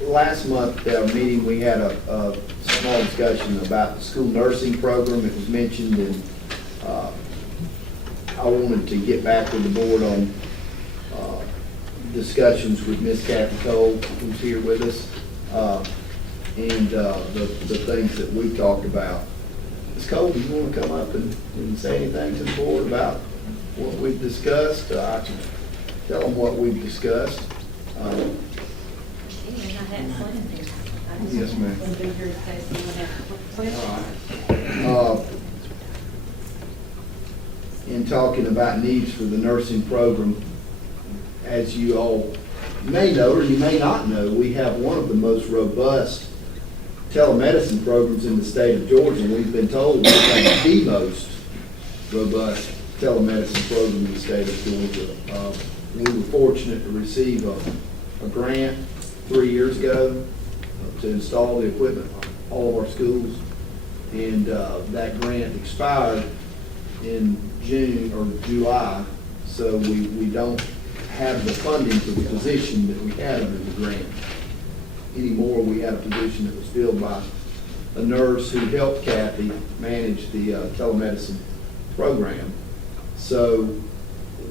you. Last month, meeting, we had a small discussion about the school nursing program. It was mentioned, and I wanted to get back with the board on discussions with Miss Kathy Cole, who's here with us, and the things that we talked about. Ms. Cole, do you want to come up and say anything to the board about what we've discussed? I can tell them what we've discussed. Yes, ma'am. In talking about needs for the nursing program, as you all may know, or you may not know, we have one of the most robust telemedicine programs in the state of Georgia. We've been told we have the most robust telemedicine program in the state of Georgia. We were fortunate to receive a grant 3 years ago to install the equipment in all of our schools, and that grant expired in June or July, so we don't have the funding for the position that we had under the grant anymore. We had a position that was filled by a nurse who helped Kathy manage the telemedicine program. So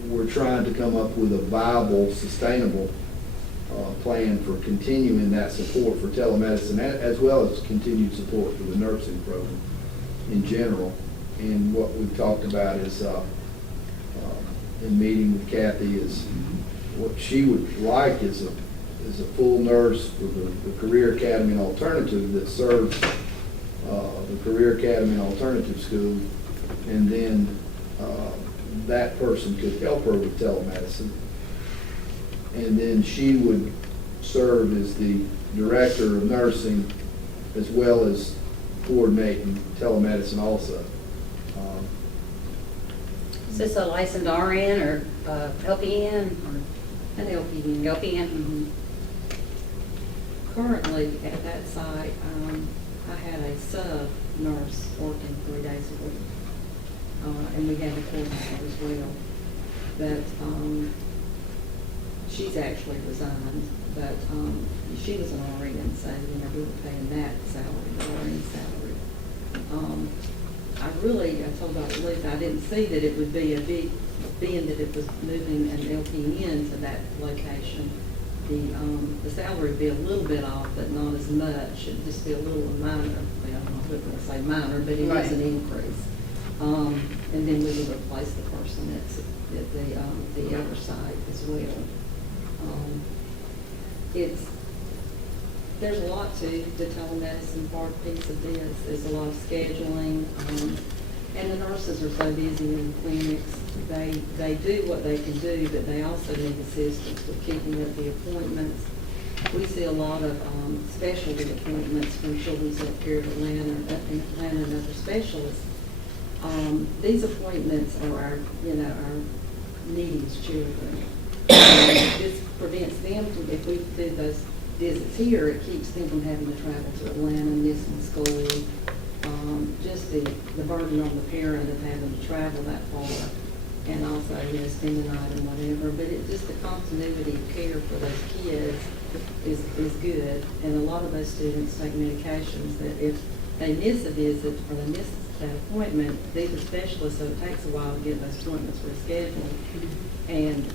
we're trying to come up with a viable, sustainable plan for continuing that support for telemedicine, as well as continued support for the nursing program in general. And what we've talked about is, in meeting with Kathy, is what she would like is a full nurse for the Career Academy and Alternative that serves the Career Academy and Alternative School, and then that person could help her with telemedicine. And then she would serve as the director of nursing as well as coordinating telemedicine also. Is this a licensed RN or LPN or an LPN? LPN. Currently, at that site, I had a sub-nurse working 3 days a week, and we had a coordinator as well. But she's actually resigned, but she was an RN, so, we were paying that salary, the RN salary. I told Dr. Lisa, I didn't see that it would be a big, being that it was moving an LPN to that location. The salary would be a little bit off, but not as much. It'd just be a little minor. Well, I wouldn't want to say minor, but it is an increase. And then we would replace the person at the other site as well. There's a lot to the telemedicine piece of this. There's a lot of scheduling, and the nurses are so busy in the clinics. They do what they can do, but they also need assistance with keeping up the appointments. We see a lot of specialty appointments from Children's Healthcare of Atlanta and other specialists. These appointments are our neediest children. This prevents them from, if we do those visits here, it keeps them from having to travel to Atlanta, missing school. Just the burden on the parent of having to travel that far and also, spend the night and whatever, but it's just the continuity of care for those kids is good. And a lot of those students take medications that if they miss a visit or they miss that appointment, these are specialists, so it takes a while to get those appointments rescheduled. And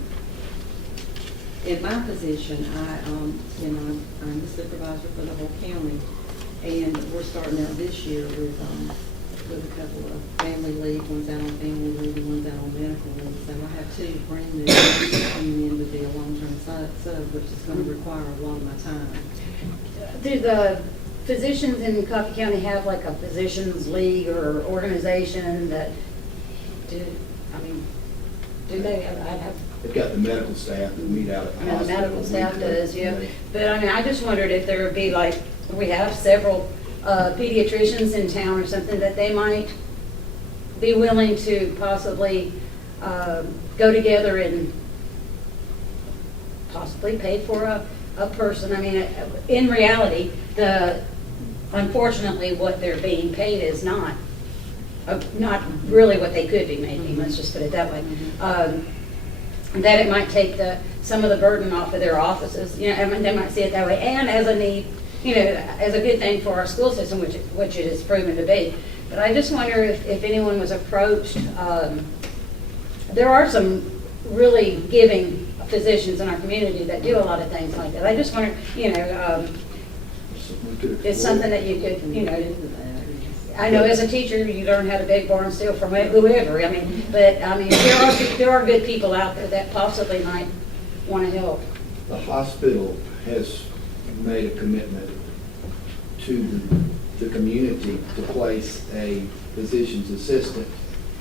in my position, I'm the supervisor for the whole county, and we're starting out this year with a couple of family leave, one's out on family leave and one's out on medical leave. So I have two brand new coming in to be a long-term sub, which is going to require a lot of my time. Do the physicians in Coffee County have like a physicians league or organization that do they have? They've got the medical staff that meet out at the I mean, the hospital. medical staff weekly. does, yeah. They- But I mean, I just wondered if there would be like, we have several pediatricians in town or something that they might be willing to possibly go together and possibly pay for a person. I mean, in reality, unfortunately, what they're being paid is not really what they could be making, let's just put it that way. That it might take some of the burden off of their offices, I mean, they might see it that way, and as a need, as a good thing for our school system, which it has proven to be. But I just wonder if anyone was approached. There are some really giving physicians in our community that do a lot of things like that. I just wonder, it's something that you could, I know as a teacher, you learn how to beg, borrow, and steal from whoever. I mean, but I mean, there are good people out there that possibly might want to help. The hospital has made a commitment to the community to place a physician's assistant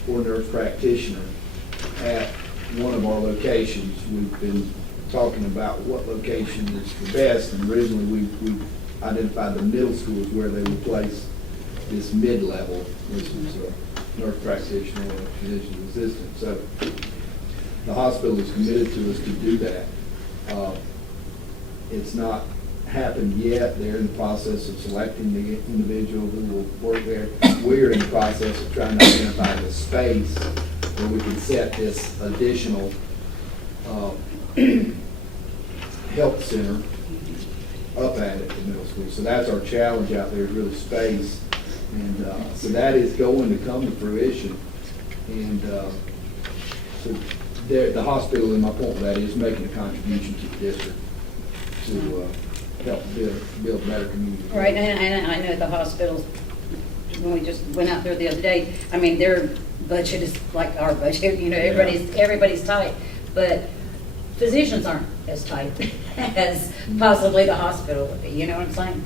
or nurse practitioner at one of our locations. We've been talking about what location is the best, and originally we identified the middle schools where they would place this mid-level, this was a nurse practitioner or a physician's assistant. So the hospital is committed to us to do that. It's not happened yet. They're in the process of selecting the individual who will work there. We're in the process of trying to identify the space where we can set this additional health center up at the middle school. So that's our challenge out there, is really space. And so that is going to come to fruition. And so the hospital, and my point with that, is making a contribution to the district to help build better community. Right, and I know the hospitals, when we just went out there the other day, I mean, their budget is like our budget, everybody's tight, but physicians aren't as tight as possibly the hospital would be, you know what I'm saying?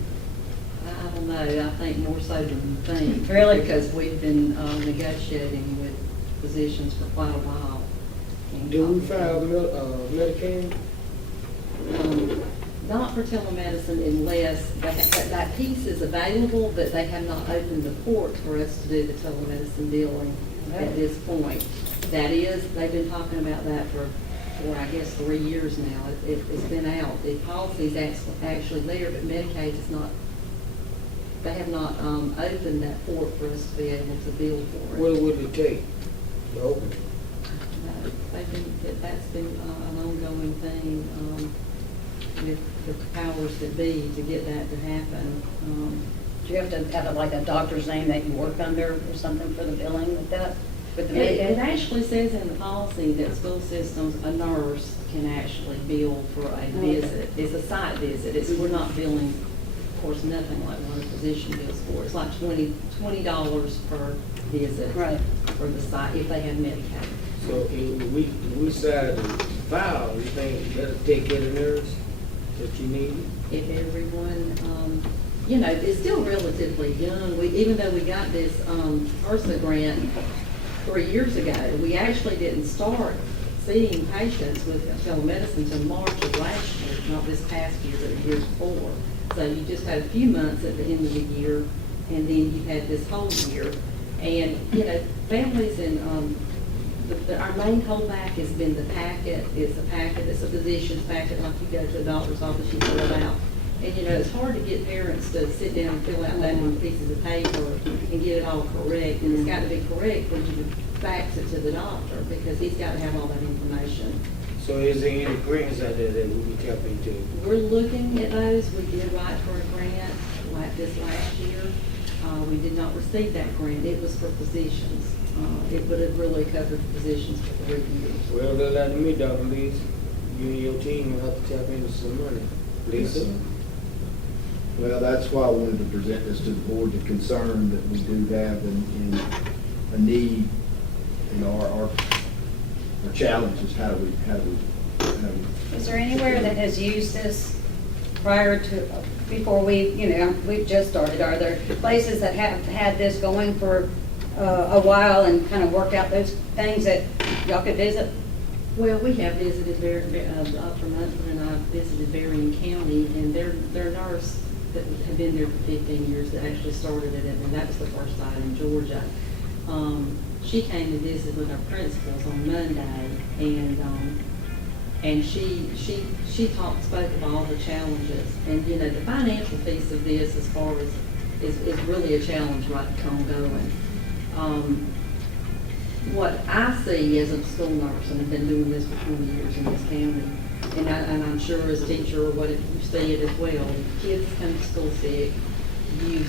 I don't know, I think more so than you think. Really? Because we've been negotiating with physicians for quite a while. Do we file Medicaid? Not for telemedicine unless that piece is available, but they have not opened the port for us to do the telemedicine billing at this point. That is, they've been talking about that for I guess 3 years now. It's been out. The policy's actually there, but Medicaid is not. They have not opened that port for us to be able to bill for it. What would it take to open it? That's been an ongoing thing with the powers that be to get that to happen. Do you have to have like a doctor's name that you work under or something for the billing with that? With the It Medicaid? actually says in the policy that school systems, a nurse can actually bill for a visit. It's a site visit. We're not billing, of course, nothing like what a physician bills for. It's like $20 per visit Right. for the site if they have Medicaid. So if we decide to file, you think that'll take care of the nurse that you need? If everyone, it's still relatively young. Even though we got this HRSA grant 3 years ago, we actually didn't start seeing patients with telemedicine until March of last year, not this past year, but the year before. So you just had a few months at the end of the year, and then you had this whole year. And, families and our main holdback has been the packet. It's a packet. It's a physician's packet, like you go to a doctor's office, you fill it out. And, you know, it's hard to get parents to sit down and fill out that many pieces of paper and get it all correct. And it's got to be correct when you fax it to the doctor, because he's got to have all that information. So is there any grants out there that we can tap into? We're looking at those. We did write for a grant like this last year. We did not receive that grant. It was for physicians. It would have really covered physicians for 3 years. Well, look like to me, Dr. Lisa, you and your team will have to tap into some money. Lisa? Well, that's why I wanted to present this to the board, the concern that we do have in a need, you know, our challenge is how do we. Is there anywhere that has used this prior to, before we, you know, we've just started? Are there places that have had this going for a while and kind of worked out those things that y'all could visit? Well, we have visited Dr. Munford and I visited Berrien County, and their nurse that had been there for 15 years that actually started it, and that was the first site in Georgia. She came to visit with our principals on Monday, and she spoke of all the challenges. And, you know, the financial piece of this as far as is really a challenge right ongoing. What I see as a school nurse, and I've been doing this for 20 years in this county, and I'm sure as a teacher, or what if you see it as well, kids come to school sick, you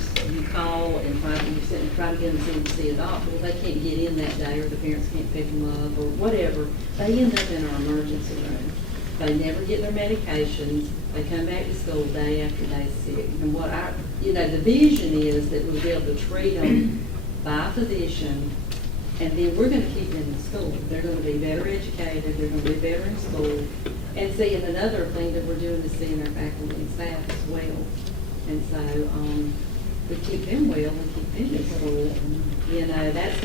call and try to get them to see a doctor. Well, they can't get in that day, or the parents can't pick them up, or whatever. They end up in our emergency room. They never get their medications. They come back to school day after day sick. And what the vision is that we'll be able to treat them by a physician, and then we're going to keep them in school. They're going to be better educated. They're going to be better in school. And see, and another thing that we're doing is seeing our faculty and staff as well. And so we keep them well and keep them in school. You know, that's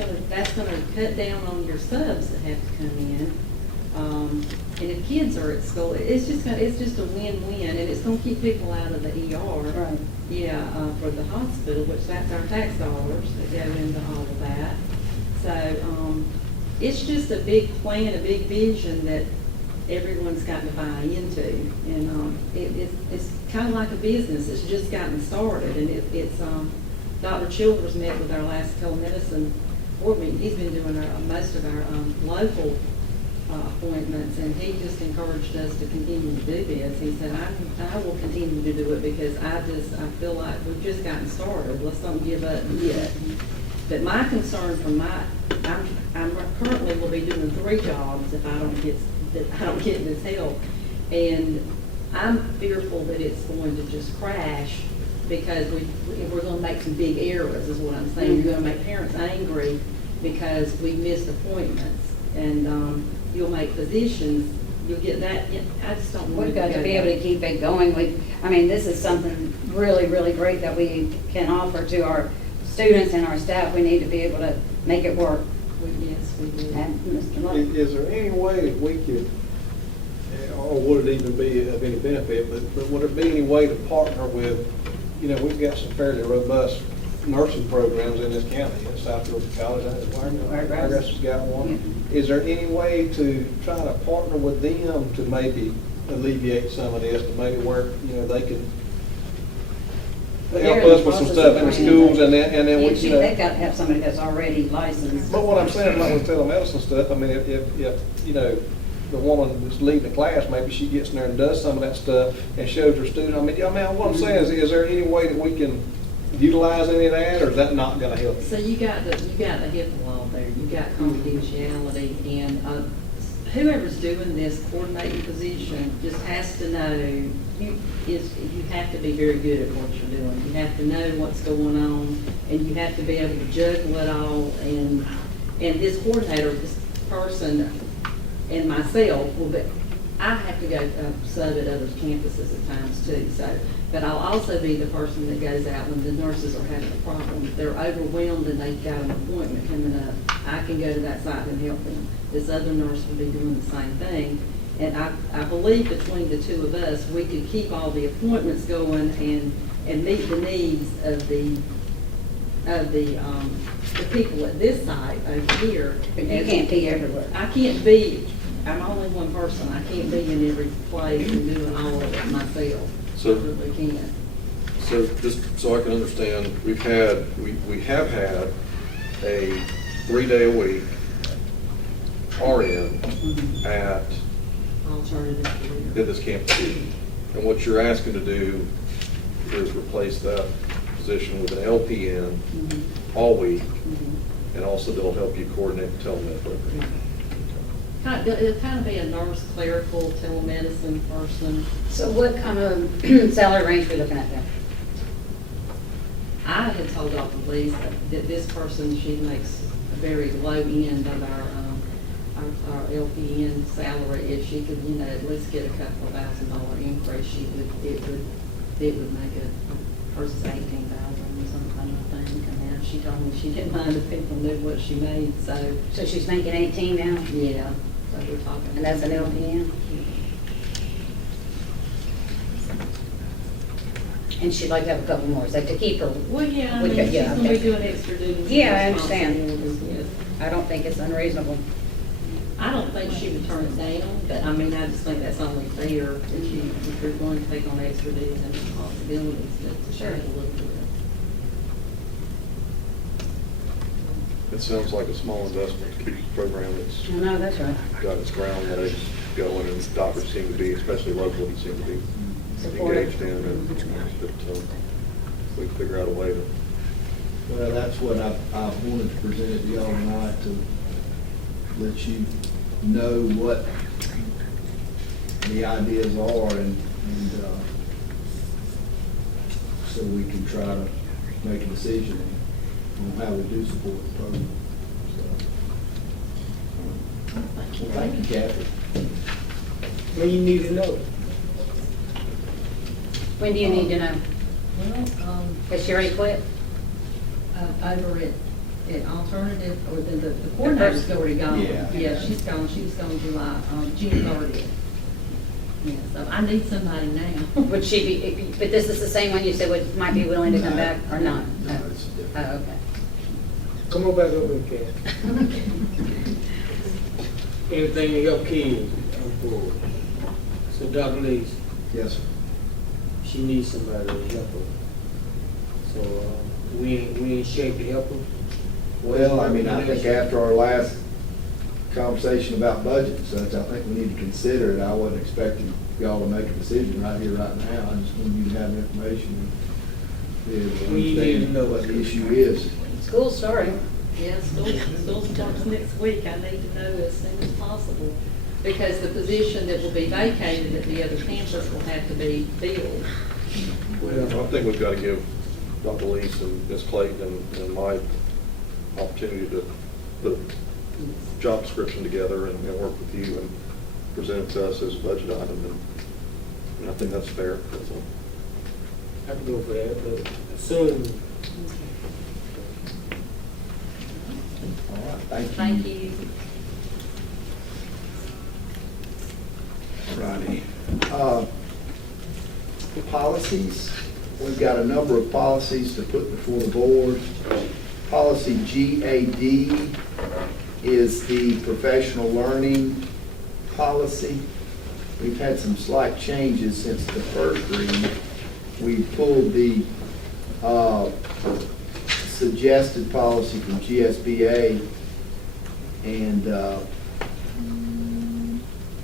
going to cut down on your subs that have to come in. And if kids are at school, it's just a win-win, and it's going to keep people out of the ER. Right. Yeah, for the hospital, which that's our tax dollars that go into all of that. So it's just a big plan, a big vision that everyone's got to buy into, and it's kind of like a business. It's just gotten started, and it's Dr. Childers met with our last telemedicine board meeting. He's been doing most of our local appointments, and he just encouraged us to continue to do this. He said, I will continue to do it because I feel like we've just gotten started. Let's don't give up yet. But my concern I'm currently will be doing 3 jobs if I don't get this help, and I'm fearful that it's going to just crash because we're going to make some big errors, is what I'm saying. You're going to make parents angry because we missed appointments, and you'll make physicians, you'll get that. I just don't want We've got to be able to keep it going. This is something really, really great that we can offer to our students and our staff. We need to be able to make it work. Yes, we do. And Mr. Love. Is there any way that we could, or would it even be of any benefit, but would there be any way to partner with, you know, we've got some fairly robust nursing programs in this county, in South Georgia College, I guess has got one. Yeah. Is there any way to try to partner with them to maybe alleviate some of this, to maybe where, you know, they can help us with some stuff in the schools, and then we, you know. They've got to have somebody that's already licensed. But what I'm saying, like with telemedicine stuff, I mean, if you know, the woman that's leading the class, maybe she gets in there and does some of that stuff and shows her student. I mean, what I'm saying is there any way that we can utilize any of that, or is that not going to help? So you got the HIPAA law there. You got confidentiality, and whoever's doing this coordinating position just has to know. You have to be very good at what you're doing. You have to know what's going on, and you have to be able to juggle it all. And this coordinator, this person, and myself will be. I have to go sub at other campuses at times too. So, but I'll also be the person that goes out when the nurses are having a problem. If they're overwhelmed and they've got an appointment coming up, I can go to that site and help them. This other nurse will be doing the same thing. And I believe between the two of us, we could keep all the appointments going and meet the needs of the people at this site over here. But you can't be everywhere. I can't be. I'm only one person. I can't be in every place and doing all of it myself. So- we can. So just so I can understand, we have had a 3-day-a-week RN at Alternative career. this campus. And what you're asking to do is replace that position with an LPN Mhm. all week, Mhm. and also they'll help you coordinate the telemed program. It'll kind of be a nurse, clerical, telemedicine person. So what kind of salary range are we looking at there? I had told Dr. Lee that this person, she makes a very low end of our LPN salary. If she could, at least get a couple of $1,000 increase, it would make a versus 18,000 or something, I think. And she told me she didn't mind if people knew what she made, so. So she's making 18 now, Yeah, so we're talking. and that's an LPN? And she'd like to have a couple more, is that to keep her? Well, yeah, I Would mean, you- she's yeah, gonna be okay. doing extra duties. Yeah, I and understand. responsibilities, yes. I don't think it's unreasonable. I don't think she would turn it down, but I mean, I just think that's only fair if you're going to take on extra duties and responsibilities to share it a little bit. It sounds like a small investment to keep the program that's No, that's right. got its ground legs going, and doctors seem to be, especially locally, seem to be Supportive. engaged in, and that we can figure out a way to. Well, that's what I wanted to present it to y'all tonight, to let you know what the ideas are, and so we can try to make a decision on how we do support the program. So, well, thank you, Kathy. When you need to know. When do you need to know? Well, Has she already quit? over at Alternative, or the coordinator's already gone. Yeah. Yeah, she's gone, she was gone July, June 30th. Yeah, so I need somebody now. Would she be, but this is the same one you said might be willing to come back, or not? No, it's different. Oh, okay. Come on back over here, Kat. Anything to help kids, come forward. So Dr. Lee, Yes, sir. she needs somebody to help her. So, we in shape to help her? Well, I mean, I think after our last conversation about budget and such, I think we need to consider it. I wasn't expecting y'all to make a decision right here, right now. I just wanted you to have information and be able to We need to understand know what the issue is. School's starting. Yeah, school starts next week. I need to know as soon as possible, because the position that will be vacated at the other campus will have to be filled. Well, I think we've got to give Dr. Lees and Ms. Clayton and Mike opportunity to put a job description together and work with you and present it to us as a budget item, and I think that's fair. That's all. I can go for that, but soon, All right, thank you. Thank you. Righty. Policies, we've got a number of policies to put before the board. Policy GAD is the professional learning policy. We've had some slight changes since the first reading. We pulled the suggested policy from GSBA and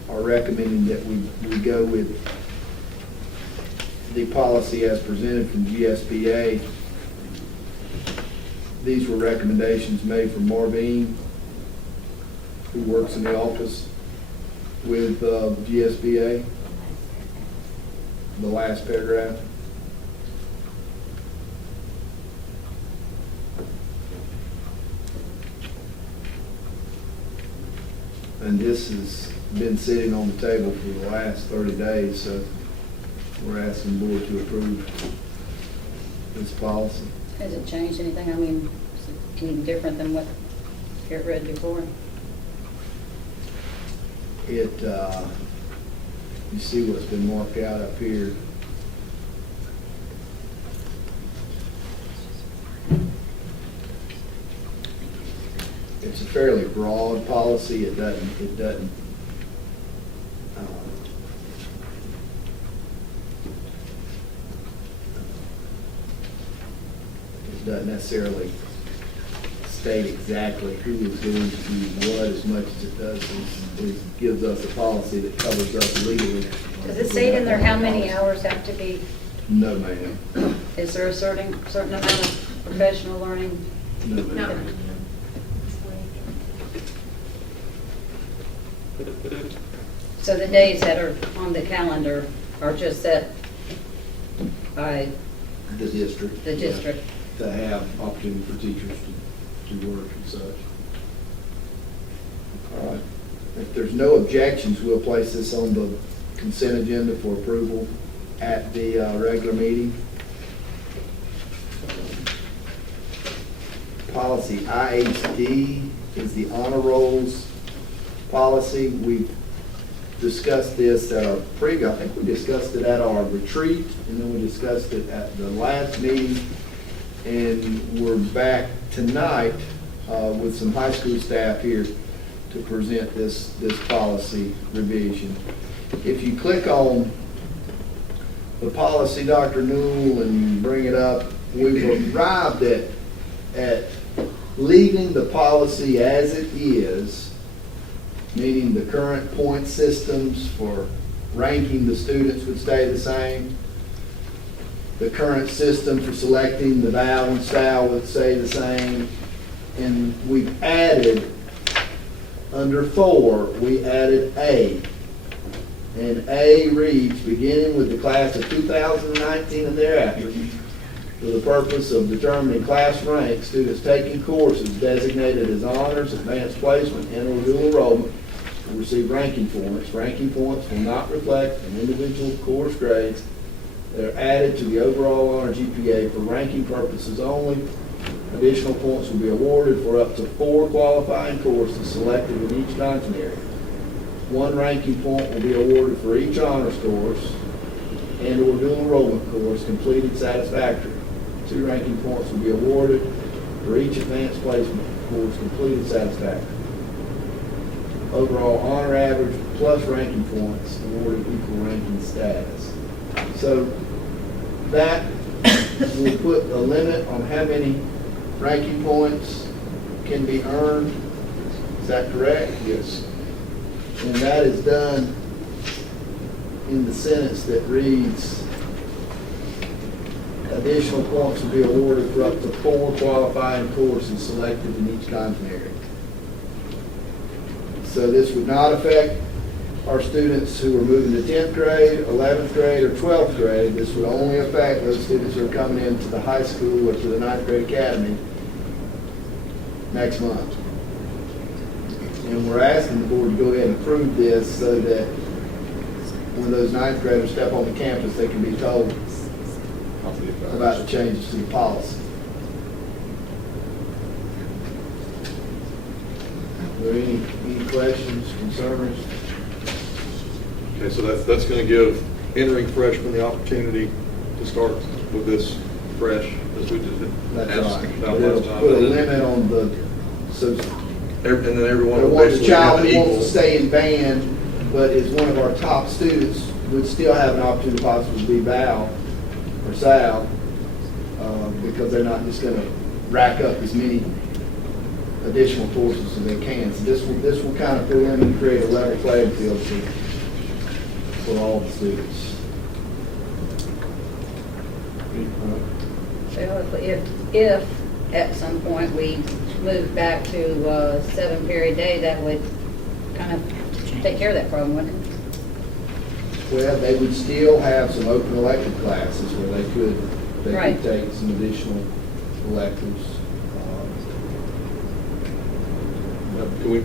are recommending that we go with the policy as presented from GSBA. These were recommendations made from Marvine, who works in the office with GSBA. The last paragraph. And this has been sitting on the table for the last 30 days, so we're asking the board to approve this policy. Has it changed anything? I mean, is it any different than what Garrett read before? It, you see what's been marked out up here. It's a fairly broad policy. It doesn't, doesn't necessarily state exactly who is going to do what as much as it does. It gives us a policy that covers us legally. Does it say in there how many hours have to be, No, ma'am. is there a certain amount of professional learning? No, No. ma'am. So the days that are on the calendar are just set by The district. the district? To have opportunity for teachers to work and such. All right. If there's no objections, we'll place this on the consent agenda for approval at the regular meeting. Policy IHD is the honor rolls policy. We discussed this at our previous, I think we discussed it at our retreat, and then we discussed it at the last meeting. And we're back tonight with some high school staff here to present this policy revision. If you click on the policy, Dr. Newell, and bring it up, we've arrived at leaving the policy as it is, meaning the current point systems for ranking the students would stay the same. The current system for selecting the vowel and style would stay the same. And we've added, under 4, we added A. And A reads, beginning with the class of 2019 and thereafter, for the purpose of determining class rank, students taking courses designated as honors, advanced placement, and/or dual enrollment will receive ranking points. Ranking points will not reflect an individual course grades. They're added to the overall honor GPA for ranking purposes only. Additional points will be awarded for up to 4 qualifying courses selected in each content area. 1 ranking point will be awarded for each honors course and/or dual enrollment course completed satisfactory. 2 ranking points will be awarded for each advanced placement course completed satisfactory. Overall honor average plus ranking points awarded equal ranking status. So that will put a limit on how many ranking points can be earned. Is that correct? Yes. And that is done in the sentence that reads, additional points will be awarded for up to 4 qualifying courses selected in each content area. So this would not affect our students who are moving to 10th grade, 11th grade, or 12th grade. This would only affect those students who are coming into the high school or to the 9th grade academy next month. And we're asking the board to go ahead and approve this so that when those 9th graders step on the campus, they can be told about the changes to the policy. Are there any questions, concerns? Okay, so that's going to give entering freshmen the opportunity to start with this fresh, as we did. That's asked right. about But it'll last time. put a limit on the, so And then everyone will the basically have child an who wants to equal. stay in band, but is one of our top students, would still have an opportunity to possibly be Val or Sal, because they're not just going to rack up as many additional courses as they can. So this will kind of put in and create a level playing field for all the students. So if at some point we move back to 7-period day, that would kind of take care of that problem, wouldn't it? Well, they would still have some open elective classes where they could Right. take some additional electives. Can we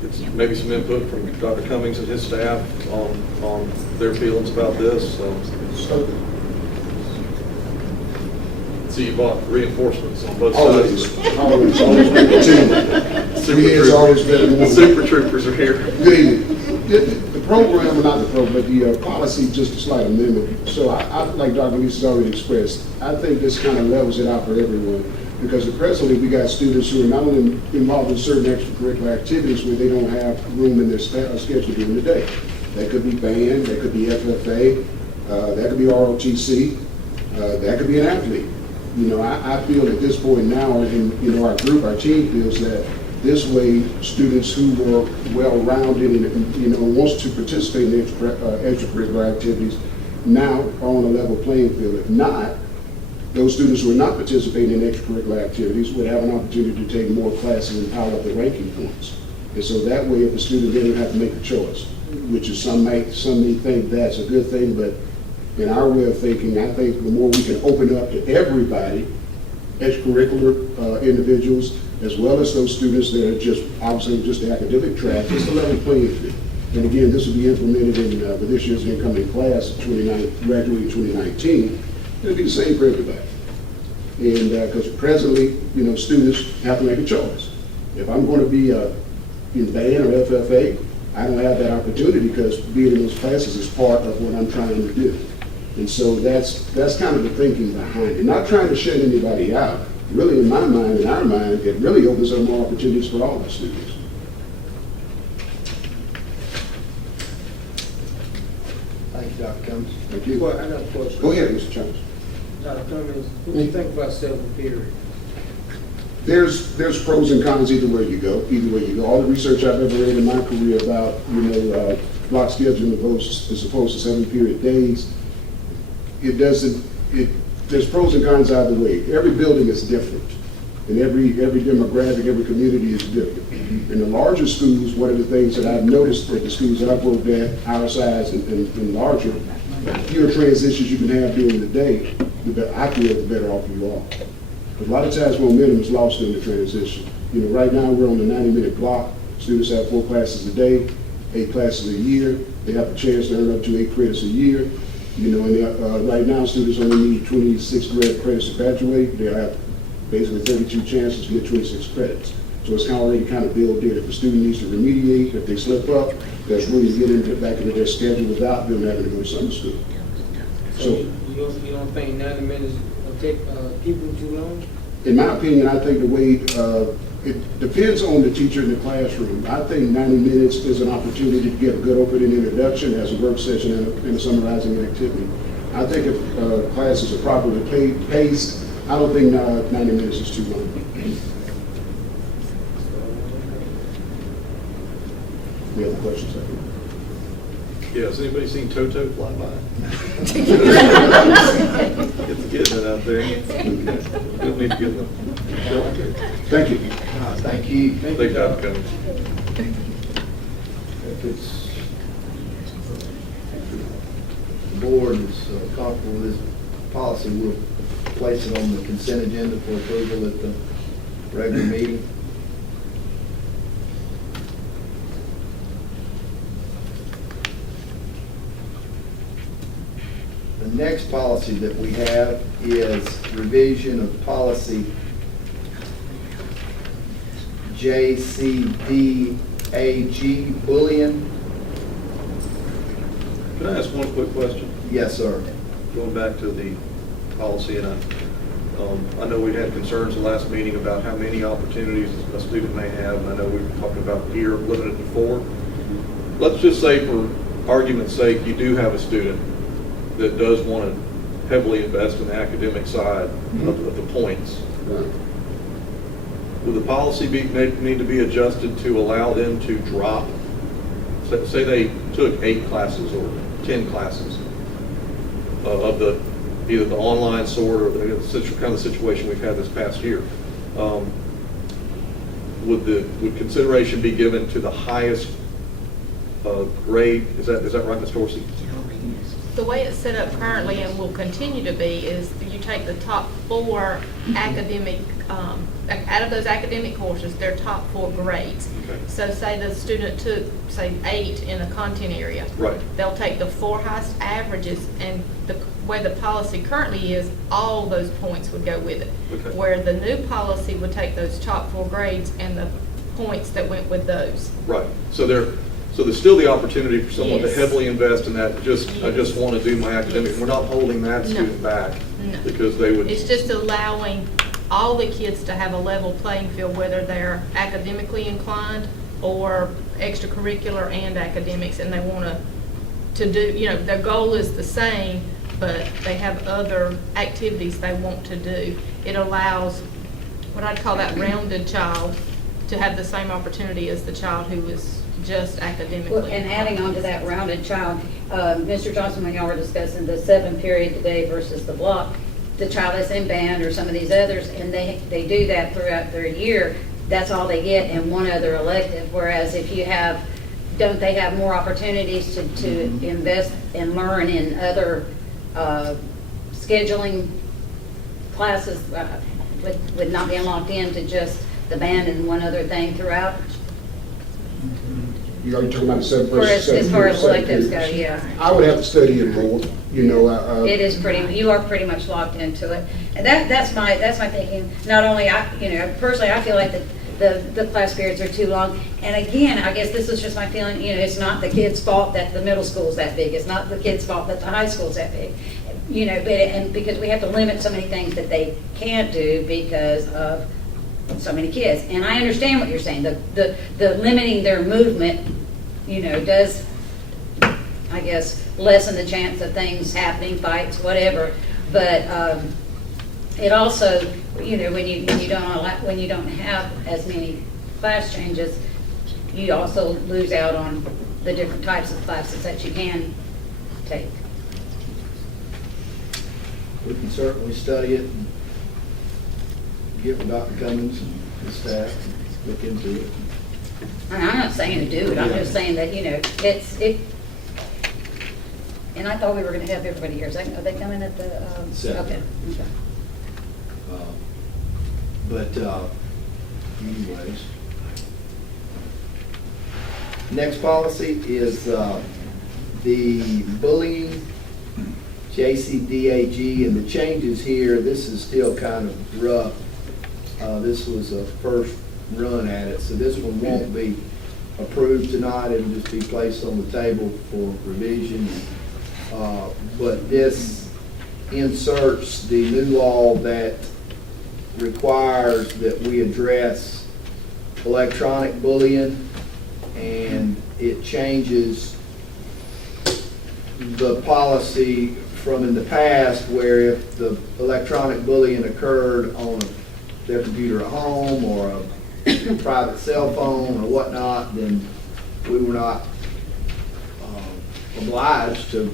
get maybe some input from Dr. Cummings and his staff on their feelings about this? So you bought reinforcements on both Always, sides. always been a team. Super He has always been troopers. one. Super troopers are here. The program, not the program, but the policy, just a slight amendment. So I, like Dr. Lisa's already expressed, I think this kind of levels it out for everyone. Because presently, we got students who are not only involved in certain extracurricular activities where they don't have room in their schedule during the day. That could be band, that could be FFA, that could be ROTC, that could be an athlete. You know, I feel at this point now, and, you know, our group, our team feels that this way, students who were well-rounded and, you know, wants to participate in extracurricular activities now are on a level playing field. If not, those students who are not participating in extracurricular activities would have an opportunity to take more classes and pile up their ranking points. And so that way, if a student didn't have to make a choice, which is some may think that's a good thing, but in our way of thinking, I think the more we can open up to everybody, extracurricular individuals, as well as those students that are just, obviously, just the academic track, just a level playing field. And again, this will be implemented in for this year's incoming class, graduating 2019. It'll be the same for everybody. And because presently, you know, students have to make a choice. If I'm going to be in band or FFA, I don't have that opportunity because being in those classes is part of what I'm trying to do. And so that's kind of the thinking behind it. Not trying to shut anybody out. Really, in my mind, in our mind, it really opens up more opportunities for all the students. Thank you, Dr. Cummings. Thank you. Well, I got a question. Go ahead, Mr. Jones. Dr. Cummings, what do you think about self-period? There's pros and cons either way you go. All the research I've ever read in my career about, you know, block scheduling as opposed to 7-period days, there's pros and cons either way. Every building is different, and every demographic, every community is different. In the larger schools, one of the things that I've noticed at the schools that I've worked at, our size and larger, the fewer transitions you can have during the day, I feel the better off you are. Because a lot of times momentum is lost in the transition. You know, right now we're on the 90-minute block. Students have 4 classes a day, 8 classes a year. They have a chance to earn up to 8 credits a year. You know, and right now students only need 26 credits to graduate. They have basically 32 chances to get 26 credits. So it's already kind of built in. If a student needs to remediate, if they slip up, there's room to get back into their schedule without them having to go to summer school. So you don't think 90 minutes will take people too long? In my opinion, I think the way, it depends on the teacher in the classroom. I think 90 minutes is an opportunity to get a good opening introduction as a work session and a summarizing activity. I think if classes are properly paced, I don't think 90 minutes is too long. Any other questions? Yeah, has anybody seen Toto fly by? It's getting it out there. Don't need to get them. Thank you. Thank you. Thank you, Dr. Cummings. If it's, the board is comfortable with this policy, we'll place it on the consent agenda for approval at the regular meeting. The next policy that we have is revision of policy JCDAG, bullying. Can I ask one quick question? Yes, sir. Going back to the policy, and I know we had concerns the last meeting about how many opportunities a student may have, and I know we were talking about here, limited to 4. Let's just say, for argument's sake, you do have a student that does want to heavily invest in the academic side of the points. Would the policy need to be adjusted to allow them to drop, say they took 8 classes or 10 classes of either the online sort or the kind of situation we've had this past year? Would consideration be given to the highest grade? Is that right, Ms. Dorsey? The way it's set up currently and will continue to be is you take the top 4 academic, out of those academic courses, their top 4 grades. Okay. So say the student took, say, 8 in a content area. Right. They'll take the 4 highest averages, and the way the policy currently is, all those points would go with it. Okay. Where the new policy would take those top 4 grades and the points that went with those. Right. So there's still the opportunity for someone to Yes. heavily invest in that. I just want to do my academic. We're not holding that student back No. because they would. It's just allowing all the kids to have a level playing field, whether they're academically inclined or extracurricular and academics, and they want to do, you know, their goal is the same, but they have other activities they want to do. It allows what I'd call that rounded child to have the same opportunity as the child who is just academically. Well, and adding on to that rounded child, Mr. Johnson, when y'all were discussing the 7 period today versus the block, the child that's in band or some of these others, and they do that throughout their year, that's all they get in one other elective. Whereas if you have, don't they have more opportunities to invest and learn in other scheduling classes with not being locked into just the band and one other thing throughout? You're talking about the 7 For versus 7. as far as 7 electives go, periods. yeah. I would have to study it more, you know. It is pretty, you are pretty much locked into it. And that's my thinking. Not only personally, I feel like the class periods are too long. And again, I guess this is just my feeling, it's not the kid's fault that the middle school's that big. It's not the kid's fault that the high school's that big. But because we have to limit so many things that they can't do because of so many kids. And I understand what you're saying. The limiting their movement, does, I guess, lessen the chance of things happening, fights, whatever. But it also, when you don't have as many class changes, you also lose out on the different types of classes that you can take. We can certainly study it and get with Dr. Cummings and his staff and look into it. And I'm not saying to do it, I'm just saying that, and I thought we were gonna have everybody here. Are they coming at the, Seven. Okay. But anyways. Next policy is the bullying, JCDAG, and the changes here, this is still kind of rough. This was a first run at it, so this one won't be approved tonight. It'll just be placed on the table for revision. But this inserts the new law that requires that we address electronic bullying, and it changes the policy from in the past where if the electronic bullying occurred on their computer at home or a private cell phone or whatnot, then we were not obliged to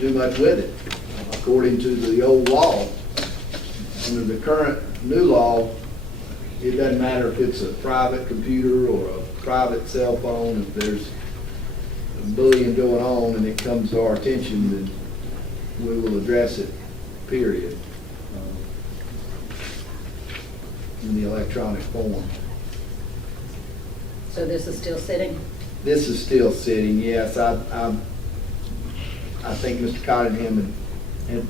do much with it according to the old law. Under the current new law, it doesn't matter if it's a private computer or a private cell phone. If there's bullying going on and it comes to our attention, then we will address it, period, in the electronic form. So this is still sitting? This is still sitting, yes. I think Mr. Cottingham had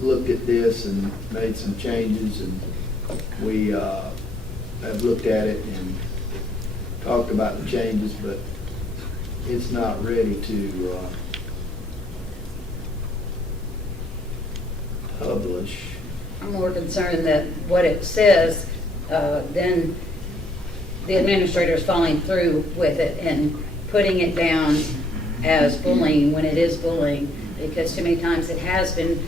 looked at this and made some changes, and we have looked at it and talked about the changes, but it's not ready to publish. I'm more concerned that what it says, then the administrator is following through with it and putting it down as bullying when it is bullying, because too many times it has been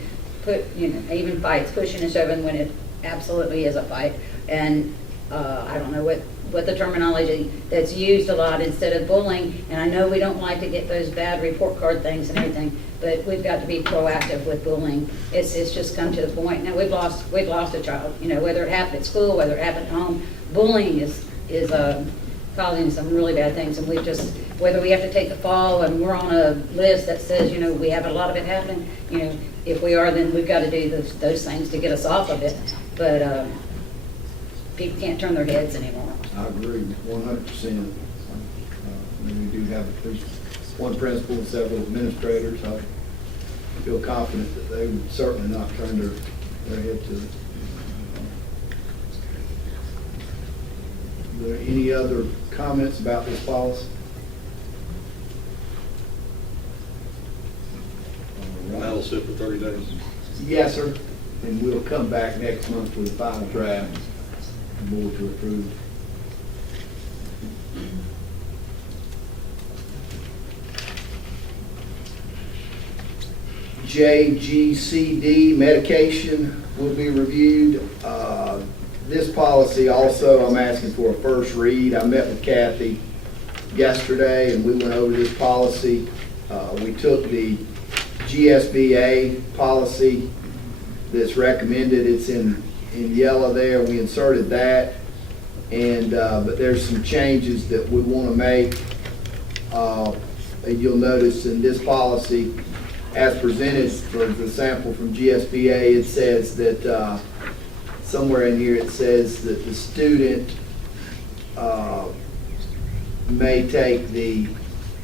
put, even fights, pushing and shoving when it absolutely is a fight. And I don't know what the terminology that's used a lot instead of bullying. And I know we don't like to get those bad report card things and everything, but we've got to be proactive with bullying. It's just come to the point. Now we've lost a child, whether it happened at school, whether it happened at home. Bullying is causing some really bad things, and whether we have to take the fall and we're on a list that says, we have a lot of it happening, if we are, then we've got to do those things to get us off of it. But people can't turn their heads anymore. I agree 100%. We do have at least one principal and several administrators. I feel confident that they would certainly not turn their head to it. Are there any other comments about this policy? That'll sit for 30 days. Yes, sir. And we'll come back next month with a final draft for the board to approve. JGCD medication will be reviewed. This policy also, I'm asking for a first read. I met with Kathy yesterday and we went over this policy. We took the GSBA policy that's recommended. It's in yellow there. We inserted that. And, but there's some changes that we want to make. And you'll notice in this policy, as presented for the sample from GSBA, it says that somewhere in here it says that the student may take the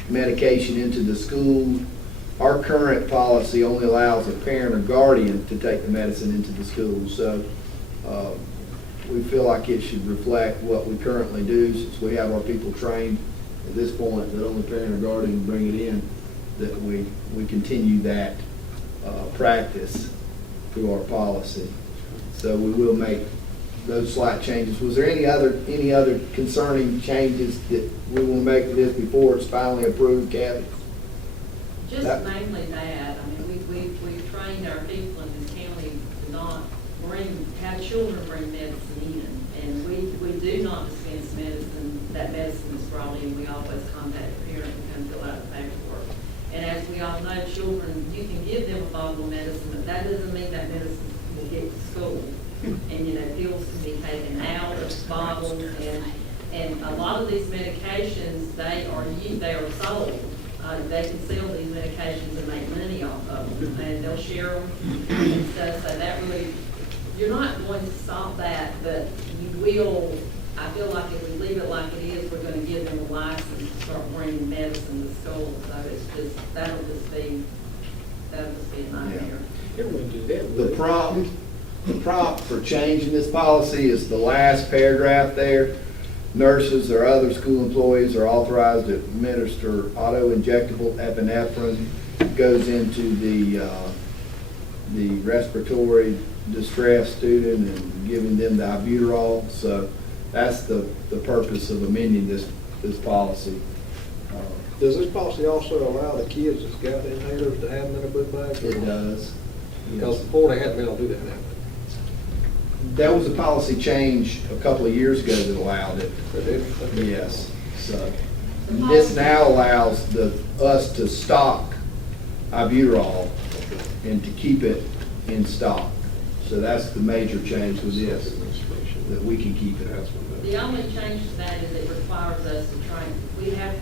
medication into the school. Our current policy only allows a parent or guardian to take the medicine into the school. So we feel like it should reflect what we currently do, since we have our people trained at this point that only parent or guardian can bring it in, that we continue that practice through our policy. So we will make those slight changes. Was there any other concerning changes that we will make to this before it's finally approved, Kathy? Just mainly that. I mean, we've trained our people in this county to not have children bring medicine in. And we do not dispense medicine. That medicine is brought in. We always contact the parent and come fill out the paperwork. And as we all know, children, you can give them a bottle of medicine, but that doesn't mean that medicine will get to school. And, you know, pills can be taken out of bottles, and a lot of these medications, they are sold. They can sell these medications and make money off of them, and they'll share them and stuff. So that really, you're not going to stop that, but you will. I feel like if we leave it like it is, we're going to give them a license to start bringing medicine to school. So it's just that'll just be a nightmare. The prompt for changing this policy is the last paragraph there. Nurses or other school employees are authorized to administer auto-injectable epinephrine. It goes into the respiratory distress student and giving them the albuterol. So that's the purpose of amending this policy. Does this policy also allow the kids that's got inhalers to have them in a book bag? It does. Because before they hadn't been able to do that, have they? There was a policy change a couple of years ago that allowed it. Yes. So this now allows us to stock albuterol and to keep it in stock. So that's the major change with this, that we can keep it. The only change to that is it requires us to train. We have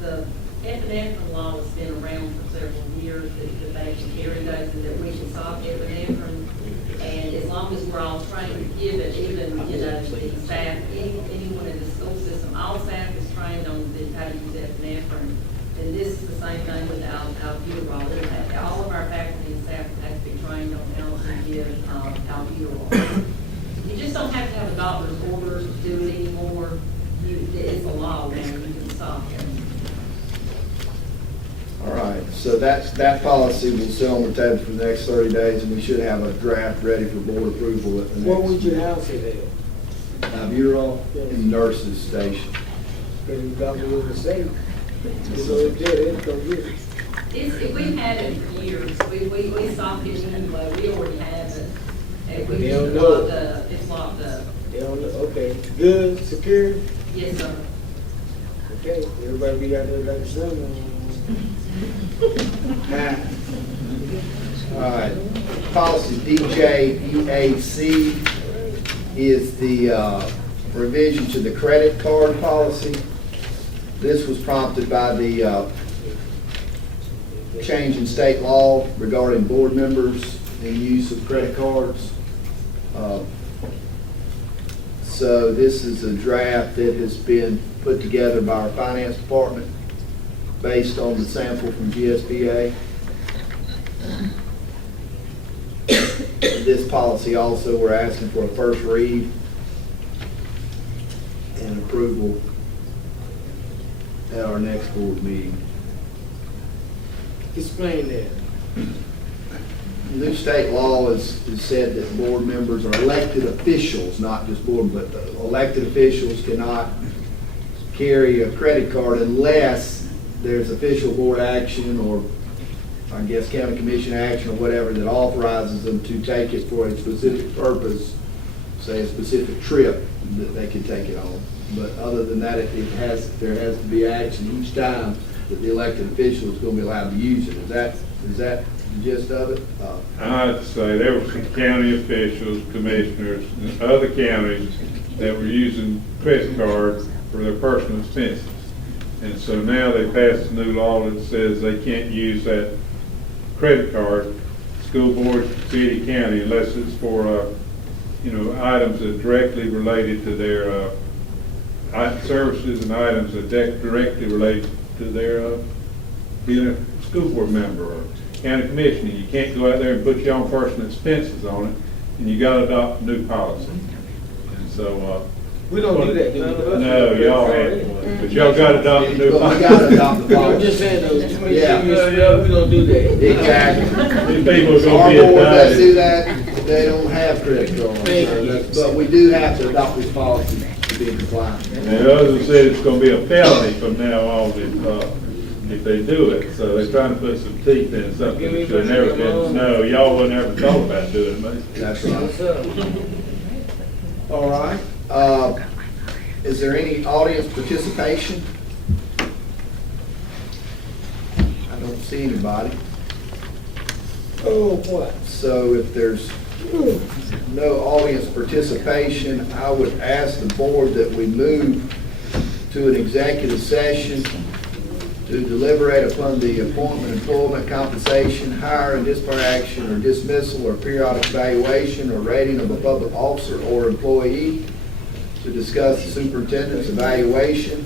the epinephrine law has been around for several years, that they can carry those and that we can stock epinephrine. And as long as we're all trained to give it, even, you know, the staff, anyone in the school system, all staff is trained on how to use epinephrine. And this is the same thing with albuterol. All of our faculty and staff have to be trained on how to give albuterol. You just don't have to have a doctor's orders to do it anymore. It's a law now, you can stop it. All right, so that policy will sit on the table for the next 30 days, and we should have a draft ready for board approval at the next. What would your house say there? Albuterol in the nurses station. Because the doctor was safe. We've had it for years. We stopped it anyway. We already have it. And But we they just don't know. locked up. It's locked up. They don't know, okay, good, secure, Yes, sir. okay, everybody be out there like the sun. All right, policy DJEAC is the revision to the credit card policy. This was prompted by the change in state law regarding board members and use of credit cards. So this is a draft that has been put together by our finance department based on the sample from GSBA. This policy also, we're asking for a first read and approval at our next board meeting. Explain that. New state law is said that board members are elected officials, not just board, but elected officials cannot carry a credit card unless there's official board action or I guess, county commission action or whatever that authorizes them to take it for a specific purpose, say a specific trip, that they can take it on. But other than that, there has to be action each time that the elected official is going to be allowed to use it. Is that the gist of it? I'd say there were some county officials, commissioners, in other counties that were using credit cards for their personal expenses. And so now they passed a new law that says they can't use that credit card, school board, city, county, unless it's for, items that are directly related to their services and items that directly relate to their being a school board member or county commissioner. You can't go out there and put your own personal expenses on it, and you got to adopt a new policy. And so, We don't do that, do we? no, y'all have, but y'all got to adopt a new Well, policy. we got to adopt the I'm policy. just saying those too many Yeah. seniors, we don't do that. Exactly. These people are Our going to be board that do indicted. that, they don't have credit cards. Thank you. But we do have to adopt this policy to be in compliance. And others said it's going to be a felony from now on if they do it. So they're trying to put some teeth in something that should have never been. No, y'all wouldn't ever thought about doing it, That's What's right. up? All right. Is there any audience participation? I don't see anybody. Oh, what? So if there's no audience participation, I would ask the board that we move to an executive session to deliberate upon the appointment, employment, compensation, hire and disciplinary action or dismissal or periodic evaluation or rating of a public officer or employee, to discuss the superintendent's evaluation,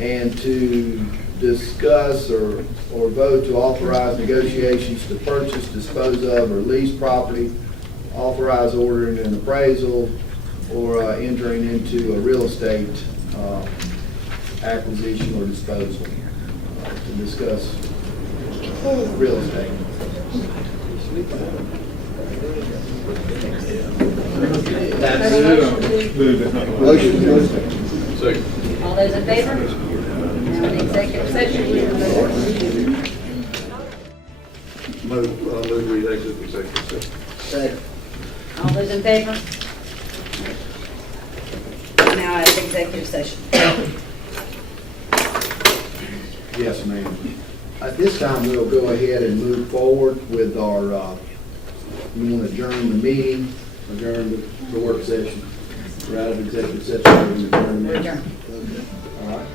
and to discuss or vote to authorize negotiations to purchase, dispose of, or lease property, authorize ordering an appraisal, or entering into a real estate acquisition or disposal, to discuss real estate. That's motion. Second. All those in favor? Now in executive session, we will Move we exit executive session. all those in favor? Now at executive session. Yes, ma'am. At this time, we'll go ahead and move forward with our, we want to adjourn the meeting, adjourn the work session. We're out of executive session. We're adjourned. Adjourn. All right.